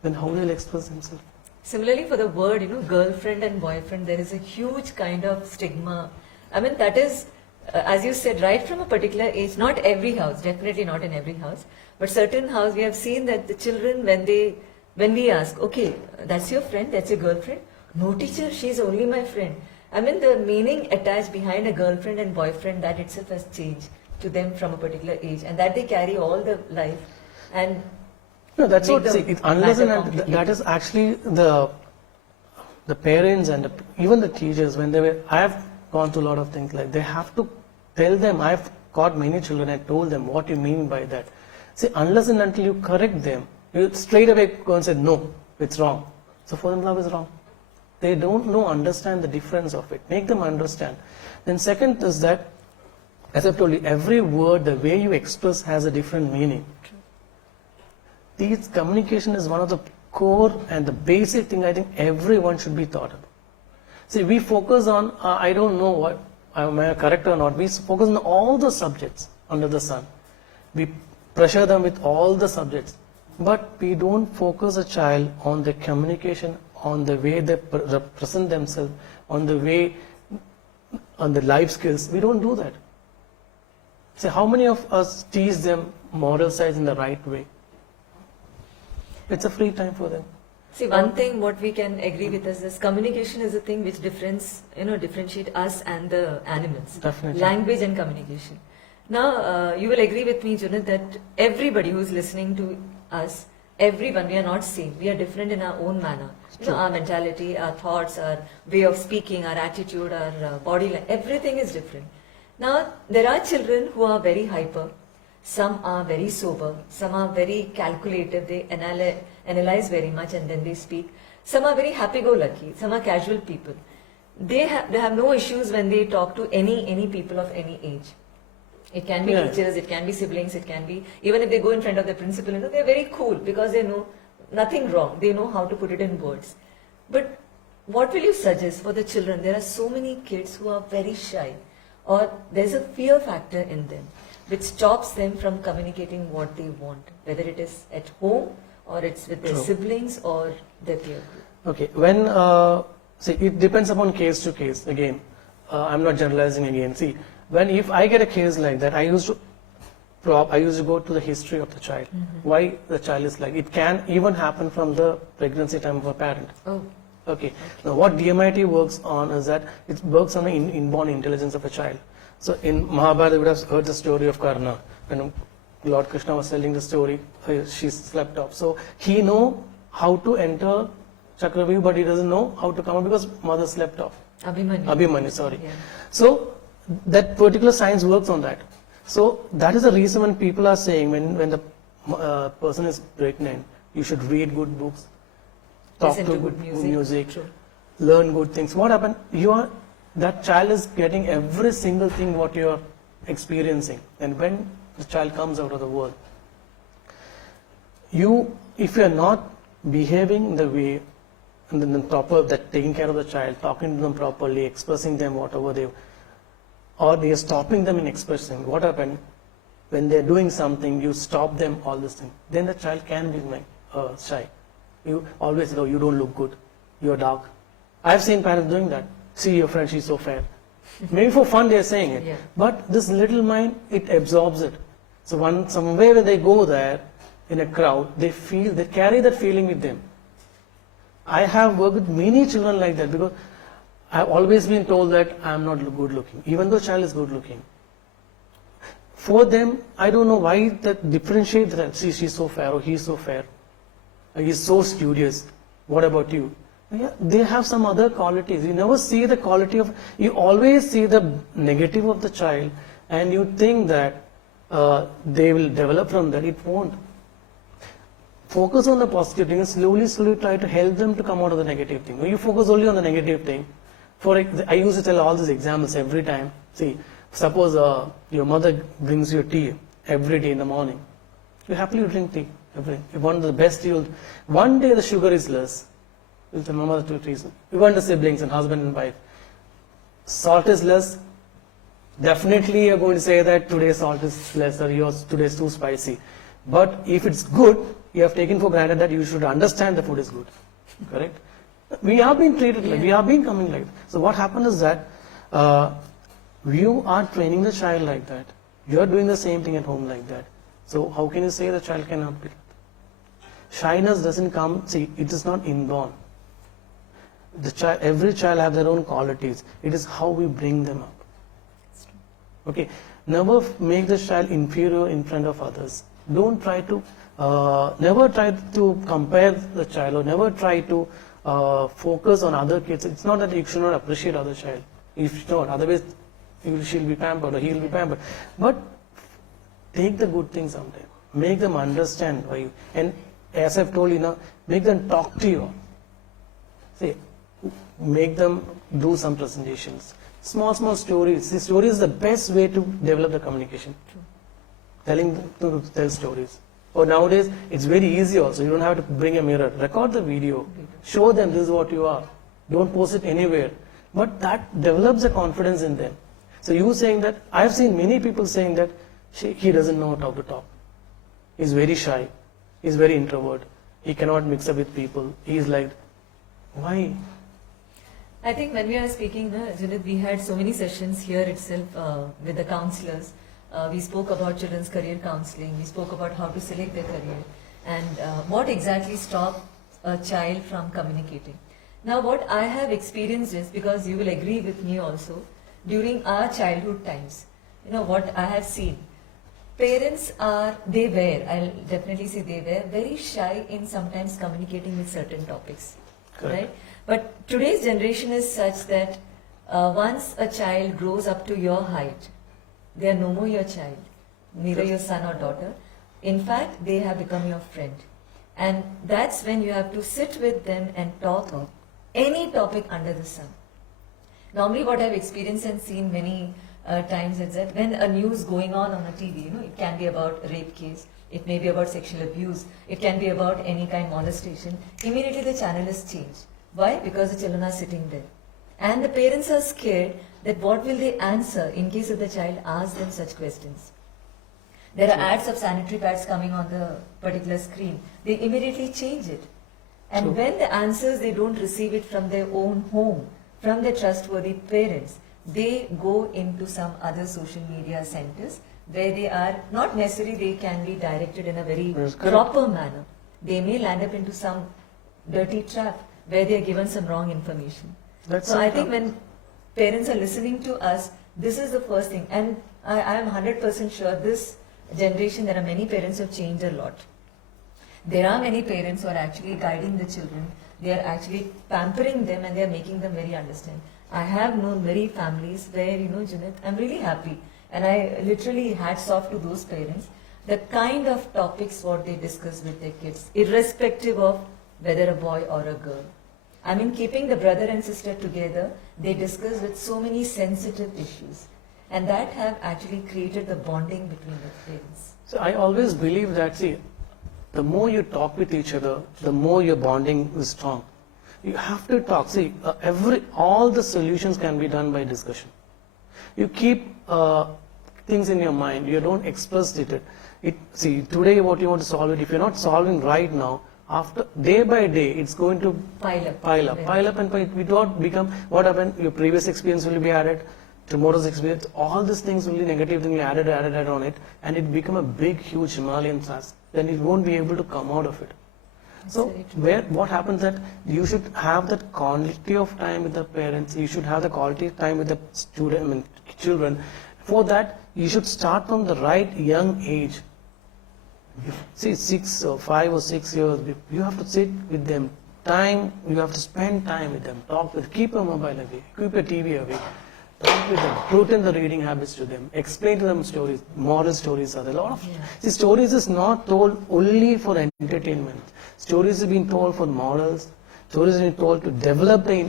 Then how will they express themselves? Similarly, for the word, girlfriend and boyfriend, there is a huge kind of stigma. I mean, that is, as you said, right from a particular age, not every house, definitely not in every house, but certain house, we have seen that the children, when we ask, okay, that's your friend, that's your girlfriend? No, teacher, she's only my friend. I mean, the meaning attached behind a girlfriend and boyfriend, that itself has changed. to them from a particular age, and that they carry all the life. And No, that's make what, the see, unless matter and complicated. that is actually the parents and even the teachers, when I have gone through a lot of things like, they have to tell them. I've got many children and told them what you mean by that. See, unless and until you correct them, you straight away go and say, no, it's wrong. So for them, love is wrong. They don't know, understand the difference of it. Make them understand. Then second is that, as I've told you, every word, the way you express has a different meaning. These communication is one of the core and the basic thing I think everyone should be taught about. See, we focus on, I don't know what, am I correct or not, we focus on all the subjects under the sun. We pressure them with all the subjects. But we don't focus a child on the communication, on the way they represent themselves, on the way, on the life skills. We don't do that. See, how many of us teach them moral science in the right way? It's a free time for them. See, one thing what we can agree with is communication is a thing which differentiate us and the animals. Definitely. Language and communication. Now, you will agree with me, Junith, that everybody who is listening to us, everyone, we are not same. We are different in our own manner. Our mentality, our thoughts, our way of speaking, our attitude, our body language, everything is different. Now, there are children who are very hyper. Some are very sober. Some are very calculative. They analyze very much and then they speak. Some are very happy-go-lucky. Some are casual people. They have no issues when they talk to any people of any age. It can be teachers, it can be siblings, it can be, even if they go in front of the principal, they're very cool because they know nothing wrong. They know how to put it in words. But what will you suggest for the children? There are so many kids who are very shy, or there's a fear factor in them which stops them from communicating what they want, whether it is at home or it's with their siblings or their peer group. Okay, when, see, it depends upon case to case. Again, I'm not generalizing again. See, if I get a case like that, I used to go to the history of the child. Why the child is like, it can even happen from the pregnancy time of a parent. Oh. Okay. Now what DMIT works on is that it works on the inborn intelligence of a child. So in Mahabharata, you would have heard the story of Karna. When Lord Krishna was telling the story, she slept off. So he know how to enter Chakravyuh, but he doesn't know how to come out because mother slept off. Abhimanyu, sorry. Yeah. So that particular science works on that. So that is the reason when people are saying when the person is pregnant, you should read good books, talk Listen to to good good music, True. learn good things. What happened? That child is getting every single thing what you are experiencing. And when the child comes out of the world, if you are not behaving in the way and then the proper, that taking care of the child, talking to them properly, expressing them whatever or they are stopping them in expressing, what happened? When they are doing something, you stop them, all this thing. Then the child can be shy. You always say, oh, you don't look good, you're dark. I've seen parents doing that. See your friend, she's so fair. Maybe for fun they are saying it. Yeah. But this little mind, it absorbs it. So somewhere when they go there, in a crowd, they carry that feeling with them. I have worked with many children like that because I've always been told that I'm not good looking, even though child is good looking. For them, I don't know why that differentiate that. See, she's so fair, or he's so fair, or he's so studious. What about you? Yeah, they have some other qualities. You never see the quality you always see the negative of the child, and you think that they will develop from that. It won't. Focus on the positive thing and slowly try to help them to come out of the negative thing. When you focus only on the negative thing, I used to tell all these examples every time. See, suppose your mother brings you tea every day in the morning. You happily drink tea. You want the best tea. One day the sugar is less. Is the mother two reasons. You want the siblings and husband and wife. Salt is less. Definitely you're going to say that today's salt is less or today's too spicy. But if it's good, you have taken for granted that you should understand the food is good. Correct? We are being treated like, we are being coming like that. So what happens is that you are training the child like that. You are doing the same thing at home like that. So how can you say the child cannot be like that? Shyness doesn't come, see, it is not inborn. Every child have their own qualities. It is how we bring them up. Okay. never make the child inferior in front of others. Don't try to, never try to compare the child, or never try to focus on other kids. It's not that you should not appreciate other child. If not, otherwise she'll be pampered or he'll be pampered. But take the good things sometimes. Make them understand why you, and as I've told you now, make them talk to you. See, make them do some presentations. Small stories. The story is the best way to develop the communication. True. Telling them to tell stories. Or nowadays, it's very easy also. You don't have to bring a mirror. Record the video. Show them this is what you are. Don't post it anywhere. But that develops a confidence in them. So you saying that, I've seen many people saying that he doesn't know how to talk. He's very shy. He's very introvert. He cannot mix up with people. He's like, why? I think when we are speaking, Junith, we had so many sessions here itself with the counselors. We spoke about children's career counseling. We spoke about how to select their career and what exactly stops a child from communicating. Now, what I have experienced is, because you will agree with me also, during our childhood times, what I have seen, parents I'll definitely say they were very shy in sometimes communicating with certain topics. Correct. Right? But today's generation is such that once a child grows up to your height, they are no more your child, neither your son or daughter. In fact, they have become your friend. And that's when you have to sit with them and talk any topic under the sun. Normally what I've experienced and seen many times is that when a news going on a TV, it can be about a rape case, it may be about sexual abuse, it can be about any kind of molestation, immediately the channel is changed. Why? Because the children are sitting there. And the parents are scared that what will they answer in case if the child asks them such questions. There are ads of sanitary pads coming on the particular screen. They immediately change it. And when the answers they don't receive it from their own home, from their trustworthy parents, they go into some other social media centers where they are, not necessarily they can be directed in a very proper manner. They may land up into some dirty trap where they are given some wrong information. So I think when parents are listening to us, this is the first thing. And I am 100% sure this generation, there are many parents who have changed a lot. There are many parents who are actually guiding the children. They are actually pampering them and they are making them very understand. I have known very families where, Junith, I'm really happy. And I literally hats off to those parents. The kind of topics what they discuss with their kids, irrespective of whether a boy or a girl. I mean, keeping the brother and sister together, they discuss with so many sensitive issues. And that have actually created the bonding between the parents. So I always believe that, see, the more you talk with each other, the more your bonding is strong. You have to talk. See, all the solutions can be done by discussion. You keep things in your mind. You don't express it. See, today what you want to solve it, if you're not solving right now, after day by day, it's going to pile up, and it will become what happened. Your previous experience will be added, tomorrow's experience, all these things will be negative things added on it, and it become a big, huge Himalayan task. Then it won't be able to come out of it. So what happens that you should have that quality of time with the parents. You should have the quality of time with the children. For that, you should start from the right young age. See, 5 or 6 years, you have to sit with them. You have to spend time with them. Talk with, keep your mobile away, keep your TV away. Talk with them, put in the reading habits to them, explain to them stories, moral stories are there. A lot of see, stories is not told only for entertainment. Stories have been told for morals. Stories have been told to develop the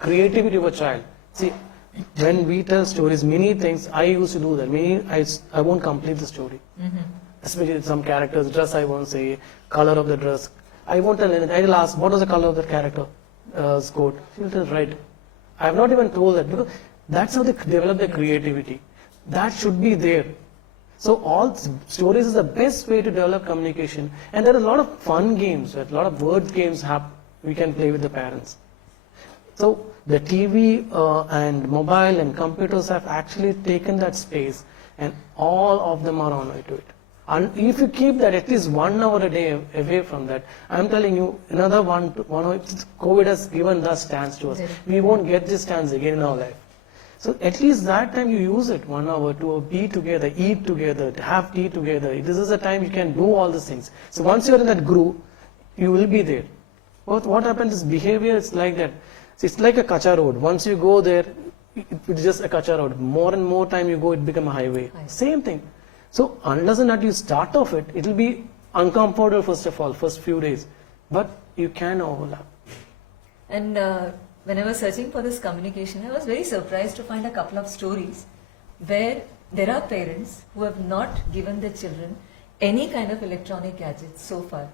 creativity of a child. See, when we tell stories, many things, I used to do that. I won't complete the story. Especially some characters, dress I won't say, color of the dress. I won't tell anything. I'll ask, what was the color of that character's coat? She will tell, right. I have not even told that, because that's how they develop their creativity. That should be there. So all stories is the best way to develop communication. And there are a lot of fun games, a lot of word games we can play with the parents. So the TV and mobile and computers have actually taken that space, and all of them are on to it. And if you keep that at least 1 hour a day away from that, I'm telling you, another one COVID has given that chance to us. We won't get this chance again in our life. So at least that time you use it 1 hour to be together, eat together, have tea together. This is the time you can do all these things. So once you're in that group, you will be there. What happens is behavior is like that. So it's like a kacha road. Once you go there, it's just a kacha road. More and more time you go, it becomes a highway. Same thing. So unless and until you start off it, it will be uncomfortable first of all, first few days. But you can overlap. And when I was searching for this communication, I was very surprised to find a couple of stories where there are parents who have not given their children any kind of electronic gadgets so far.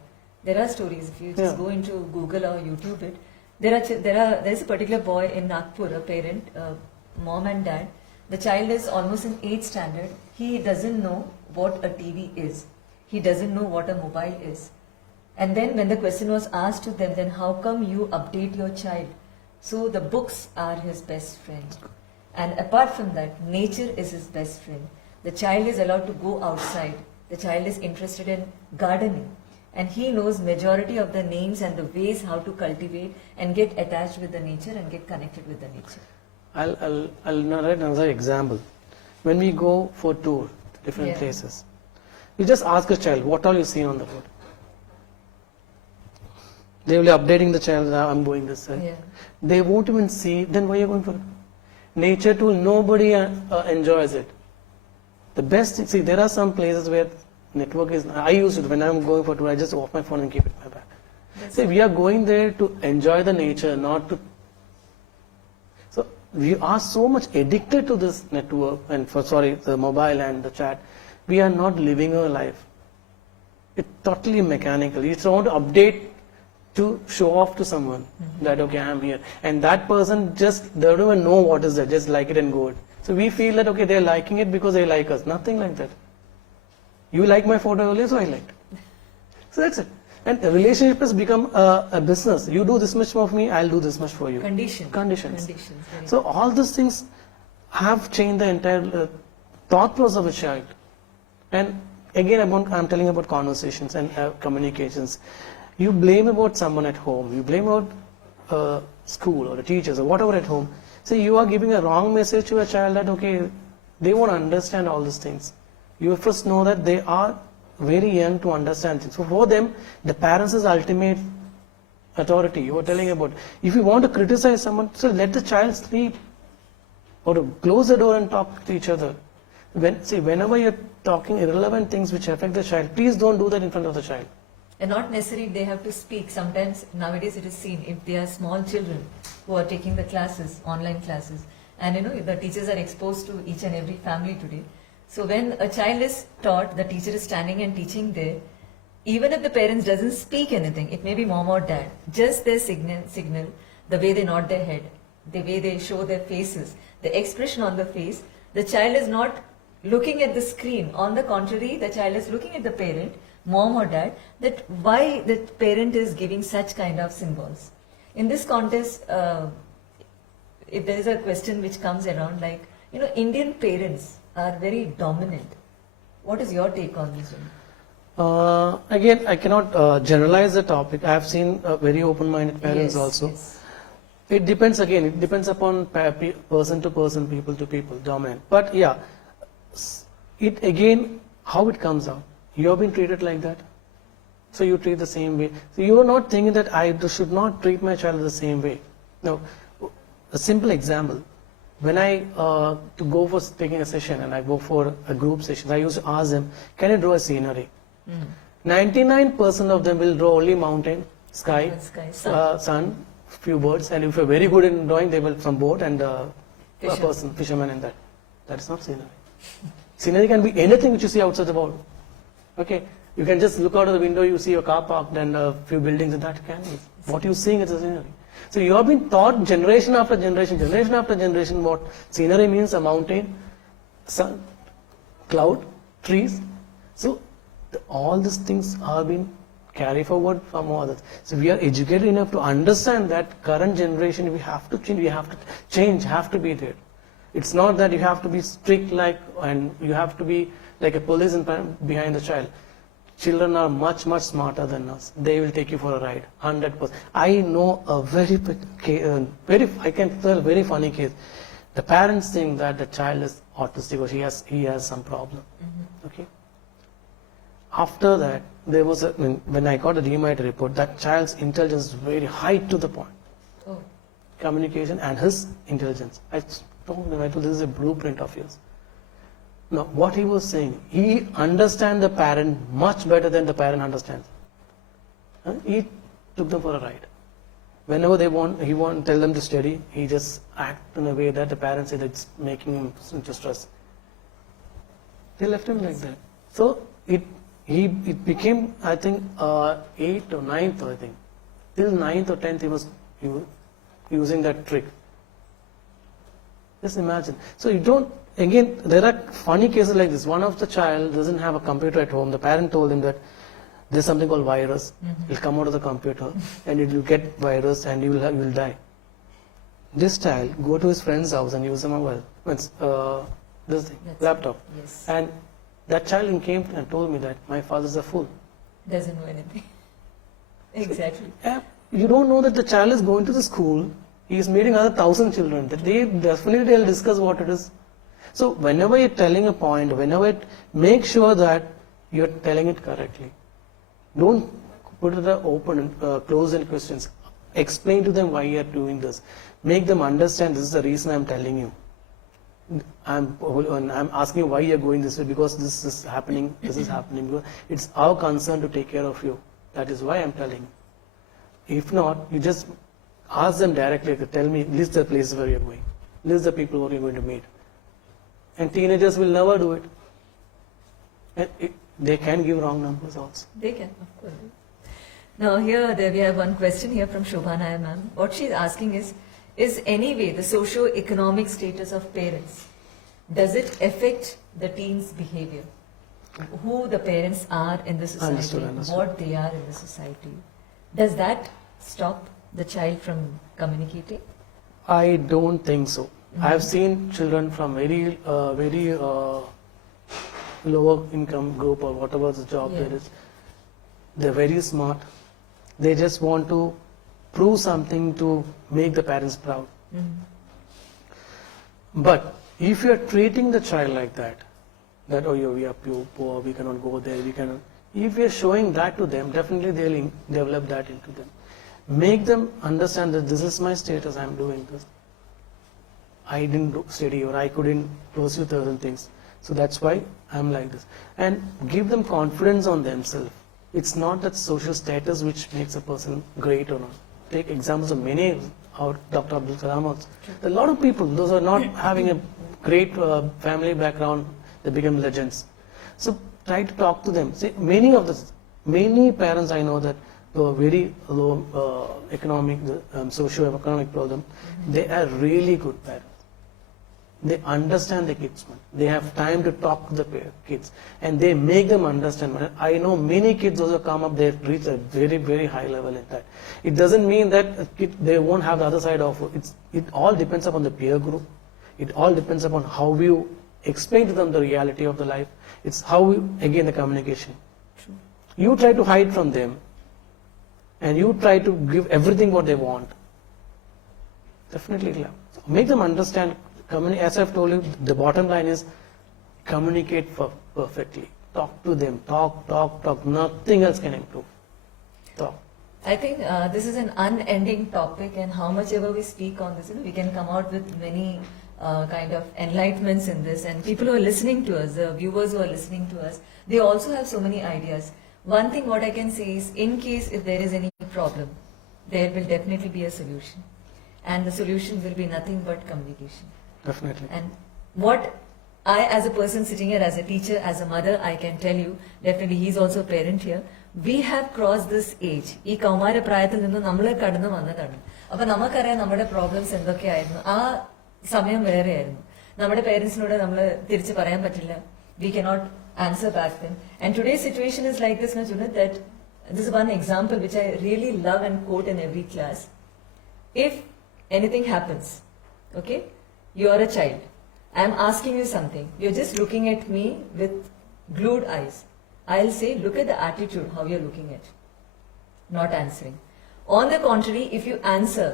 There are stories. If you just go into Google or YouTube it, there's a particular boy in Nagpur, a parent, mom and dad. The child is almost in 8th standard. He doesn't know what a TV is. He doesn't know what a mobile is. And then when the question was asked to them, then how come you update your child? So the books are his best friend. And apart from that, nature is his best friend. The child is allowed to go outside. The child is interested in gardening. And he knows majority of the names and the ways how to cultivate and get attached with the nature and get connected with the nature. I'll narrate another example. When we go for tour to different places, you just ask a child, what all you see on the road? They will be updating the child, I'm going this side. Yeah. They won't even see, then why are you going for it? Nature tool, nobody enjoys it. The best, see, there are some places where network is, I use it when I'm going for tour, I just off my phone and keep it in my bag. See, we are going there to enjoy the nature, not to. So we are so much addicted to this network and the mobile and the chat. We are not living our life. It's totally mechanical. You just want to update to show off to someone that okay, I'm here, and that person just they don't even know what is that, just like it and go it. So we feel that okay, they're liking it because they like us. Nothing like that. You like my photo earlier, so I liked. So that's it. And a relationship has become a business. You do this much for me, I'll do this much for you. Conditions. So all these things have changed the entire thought process of a child. And again, I'm telling about conversations and communications. You blame about someone at home. You blame about school or the teachers or whatever at home. So you are giving a wrong message to a child that okay, they won't understand all these things. You first know that they are very young to understand things. So for them, the parents is ultimate authority. You are telling about. If you want to criticize someone, so let the child sleep, or to close the door and talk to each other. Whenever you're talking irrelevant things which affect the child, please don't do that in front of the child. And not necessarily they have to speak. Sometimes nowadays it is seen if they are small children who are taking the classes, online classes, and the teachers are exposed to each and every family today. So when a child is taught, the teacher is standing and teaching there, even if the parents doesn't speak anything, it may be mom or dad, just their signal, the way they nod their head, the way they show their faces, the expression on the face, the child is not looking at the screen. On the contrary, the child is looking at the parent, mom or dad, that why the parent is giving such kind of symbols. In this context, if there is a question which comes around like, Indian parents are very dominant. What is your take on this one? Again, I cannot generalize the topic. I have seen very open-minded parents also. Yes. It depends again. It depends upon person to person, people to people, dominant. But yeah, it again, how it comes out. You have been treated like that, so you treat the same way. So you are not thinking that I should not treat my child the same way. Now, a simple example. When I to go for taking a session and I go for a group session, I used to ask them, can you draw a scenery? 99% of them will draw only mountain, sky, sun, few birds, and if you're very good in drawing, they will some boat and a person, fisherman and that. That is not scenery. Scenery can be anything which you see outside the world. Okay, you can just look out of the window, you see a car parked and a few buildings, and that can be. What you're seeing is a scenery. So you have been taught generation after generation what scenery means: a mountain, sun, cloud, trees. So all these things are being carried forward from others. So we are educated enough to understand that current generation we have to change, have to be there. It's not that you have to be strict and you have to be like a police behind the child. Children are much, much smarter than us. They will take you for a ride, 100%. I know a I can tell a very funny case. the parents think that the child is autistic or he has some problem. Okay. After that, there was when I got a DMIT report, that child's intelligence is very high to the point. Oh. Communication and his intelligence. I told him, this is a blueprint of yours. Now, what he was saying, he understands the parent much better than the parent understands. He took them for a ride. Whenever he want to tell them to study, he just act in a way that the parents say it's making him into stress. They left him like that. So it became, I think, 8th or 9th, I think. Till 9th or 10th, he was using that trick. Just imagine. So you don't, again, there are funny cases like this. One of the child doesn't have a computer at home. The parent told him that there's something called virus. It'll come out of the computer and it will get virus and you will die. This child go to his friend's house and use a mobile. This thing, laptop. Yes. And that child came and told me that my father's a fool. Doesn't know anything. Exactly. You don't know that the child is going to the school. He is meeting other 1,000 children. They definitely they'll discuss what it is. So whenever you're telling a point, make sure that you're telling it correctly. Don't put it open and closed-end questions. Explain to them why you're doing this. Make them understand this is the reason I'm telling you. I'm asking you why you're going this way, because this is happening. It's our concern to take care of you. That is why I'm telling you. If not, you just ask them directly to tell me, list the places where you're going. List the people who you're going to meet. And teenagers will never do it. And they can give wrong numbers also. They can, of course. Now here we have one question here from Shobhanaya ma'am. What she's asking is anyway the socio-economic status of parents, does it affect the teen's behavior? Who the parents are in the society, Understood. what they are in the society. Does that stop the child from communicating? I don't think so. I have seen children from very lower income group or whatever the job there is. They're very smart. They just want to prove something to make the parents proud. But if you are treating the child like that we are poor, we cannot go there, if you are showing that to them, definitely they'll develop that into them. Make them understand that this is my status, I'm doing this. I didn't study or I couldn't pursue certain things. So that's why I'm like this. And give them confidence on themselves. It's not that social status which makes a person great or not. Take examples of many, Dr. Abdul Kalam also. A lot of people, those who are not having a great family background, they become legends. So try to talk to them. See, many parents I know that who are very low economic, socio-economic problem, they are really good parents. They understand the kids. They have time to talk to the kids and they make them understand. I know many kids also come up, they reach a very, very high level in that. It doesn't mean that they won't have the other side of it. It all depends upon the peer group. It all depends upon how you explain to them the reality of the life. It's how again the communication. True. You try to hide from them and you try to give everything what they want. Definitely make them understand. As I've told you, the bottom line is communicate perfectly. Talk to them. Talk. Nothing else can improve. Talk. I think this is an unending topic, and how much ever we speak on this, we can come out with many kind of enlightenments in this. And people who are listening to us, the viewers who are listening to us, they also have so many ideas. One thing what I can say is, in case if there is any problem, there will definitely be a solution. And the solution will be nothing but communication. Definitely. And what I, as a person sitting here, as a teacher, as a mother, I can tell you, definitely he is also a parent here, we have crossed this age. ഈ കൗമാര പ്രായത്തിൽ നിന്ന് നമ്മൾ കടന്നു വന്നതാണ്. അപ്പൊ നമുക്കറിയാം നമ്മുടെ പ്രോബ്ലംസ് എന്തൊക്കെയായിരുന്നു. ആ സമയം വേറെയായിരുന്നു. നമ്മുടെ പേരൻസിനോട് നമ്മൾ തിരിച്ചു പറയാൻ പറ്റില്ല. We cannot answer back then. And today's situation is like this, Junith, that this is one example which I really love and quote in every class. If anything happens, okay, you are a child, I am asking you something, you're just looking at me with glued eyes. I'll say, look at the attitude, how you're looking at, not answering. On the contrary, if you answer,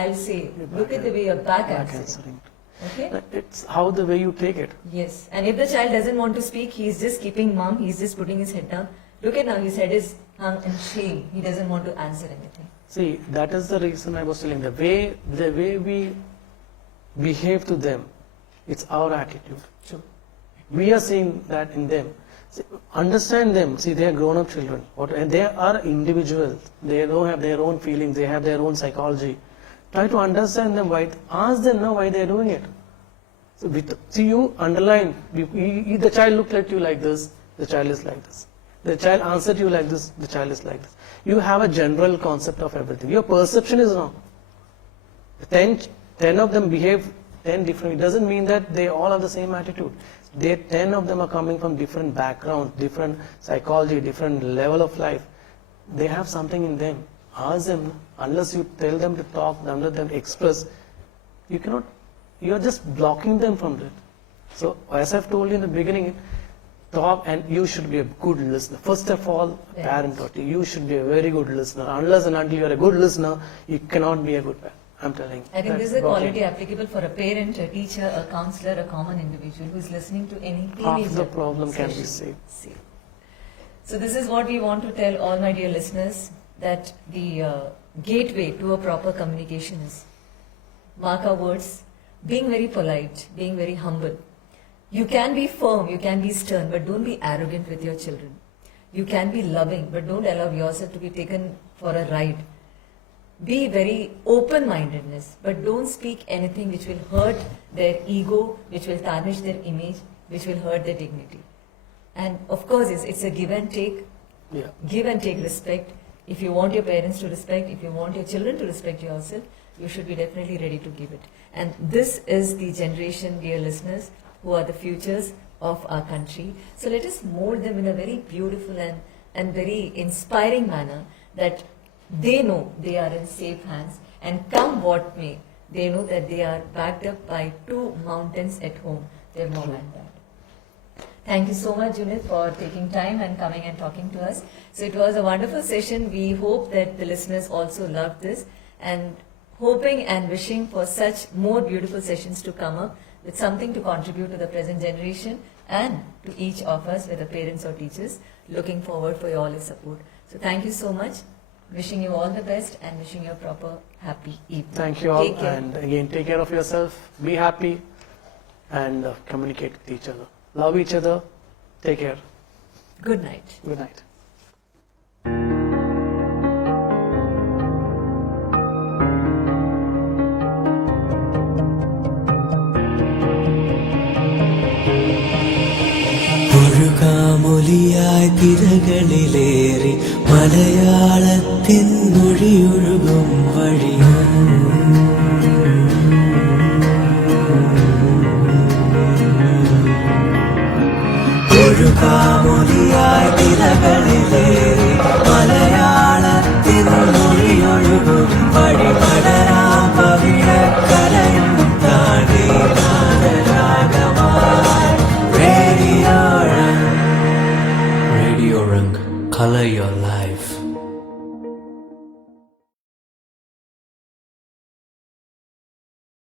I'll say, look at the way you're back answering. Okay? It's how the way you take it. Yes. And if the child doesn't want to speak, he's just keeping mum, he's just putting his head down. Look at now, his head is hung in shame. He doesn't want to answer anything. See, that is the reason I was telling. The way we behave to them, it's our attitude. True. We are seeing that in them. See, understand them. See, they are grown-up children. And they are individuals. They don't have their own feelings. They have their own psychology. Try to understand them. Ask them now why they are doing it. So, see, you underline. The child looked at you like this. The child is like this. The child answered you like this. The child is like this. You have a general concept of everything. Your perception is wrong. 10 of them behave 10 differently. It doesn't mean that they all have the same attitude. 10 of them are coming from different backgrounds, different psychology, different level of life. They have something in them. Ask them. Unless you tell them to talk, unless them to express, you cannot. You are just blocking them from that. So as I've told you in the beginning, talk, and you should be a good listener. First of all, parent or teacher, you should be a very good listener. Unless and until you are a good listener, you cannot be a good parent. I'm telling you. I think this is a quality applicable for a parent, a teacher, a counselor, a common individual who is listening to any TV. Half the problem can be saved. So this is what we want to tell all my dear listeners, that the gateway to a proper communication is, mark our words, being very polite, being very humble. You can be firm, you can be stern, but don't be arrogant with your children. You can be loving, but don't allow yourself to be taken for a ride. Be very open-mindedness, but don't speak anything which will hurt their ego, which will tarnish their image, which will hurt their dignity. And of course, it's a give and take. Yeah. Give and take respect. If you want your parents to respect, if you want your children to respect yourself, you should be definitely ready to give it. And this is the generation, dear listeners, who are the futures of our country. So let us mold them in a very beautiful and very inspiring manner, that they know they are in safe hands, and come what may, they know that they are backed up by two mountains at home, their mom and dad. Thank you so much, Junith, for taking time and coming and talking to us. So it was a wonderful session. We hope that the listeners also loved this, and hoping and wishing for such more beautiful sessions to come up with something to contribute to the present generation and to each of us, whether parents or teachers. Looking forward for all your support. So thank you so much. Wishing you all the best and wishing you a proper happy evening. Thank you all. Take care. And again, take care of yourself. Be happy and communicate with each other. Love each other. Take care. Good night. Good night. ഒഴുകാമൊലിയായി തിരകളിലേറി മലയാളത്തിൻ മൊഴിയൊഴുകും വഴിയും ഒഴുകാമൊലിയായി തിരകളിലേറി മലയാളത്തിൻ മൊഴിയൊഴുകും വഴി പടരാം പവിഴക്കരയും താഴെ നാദരാഗമായി Radio Rang, color your life.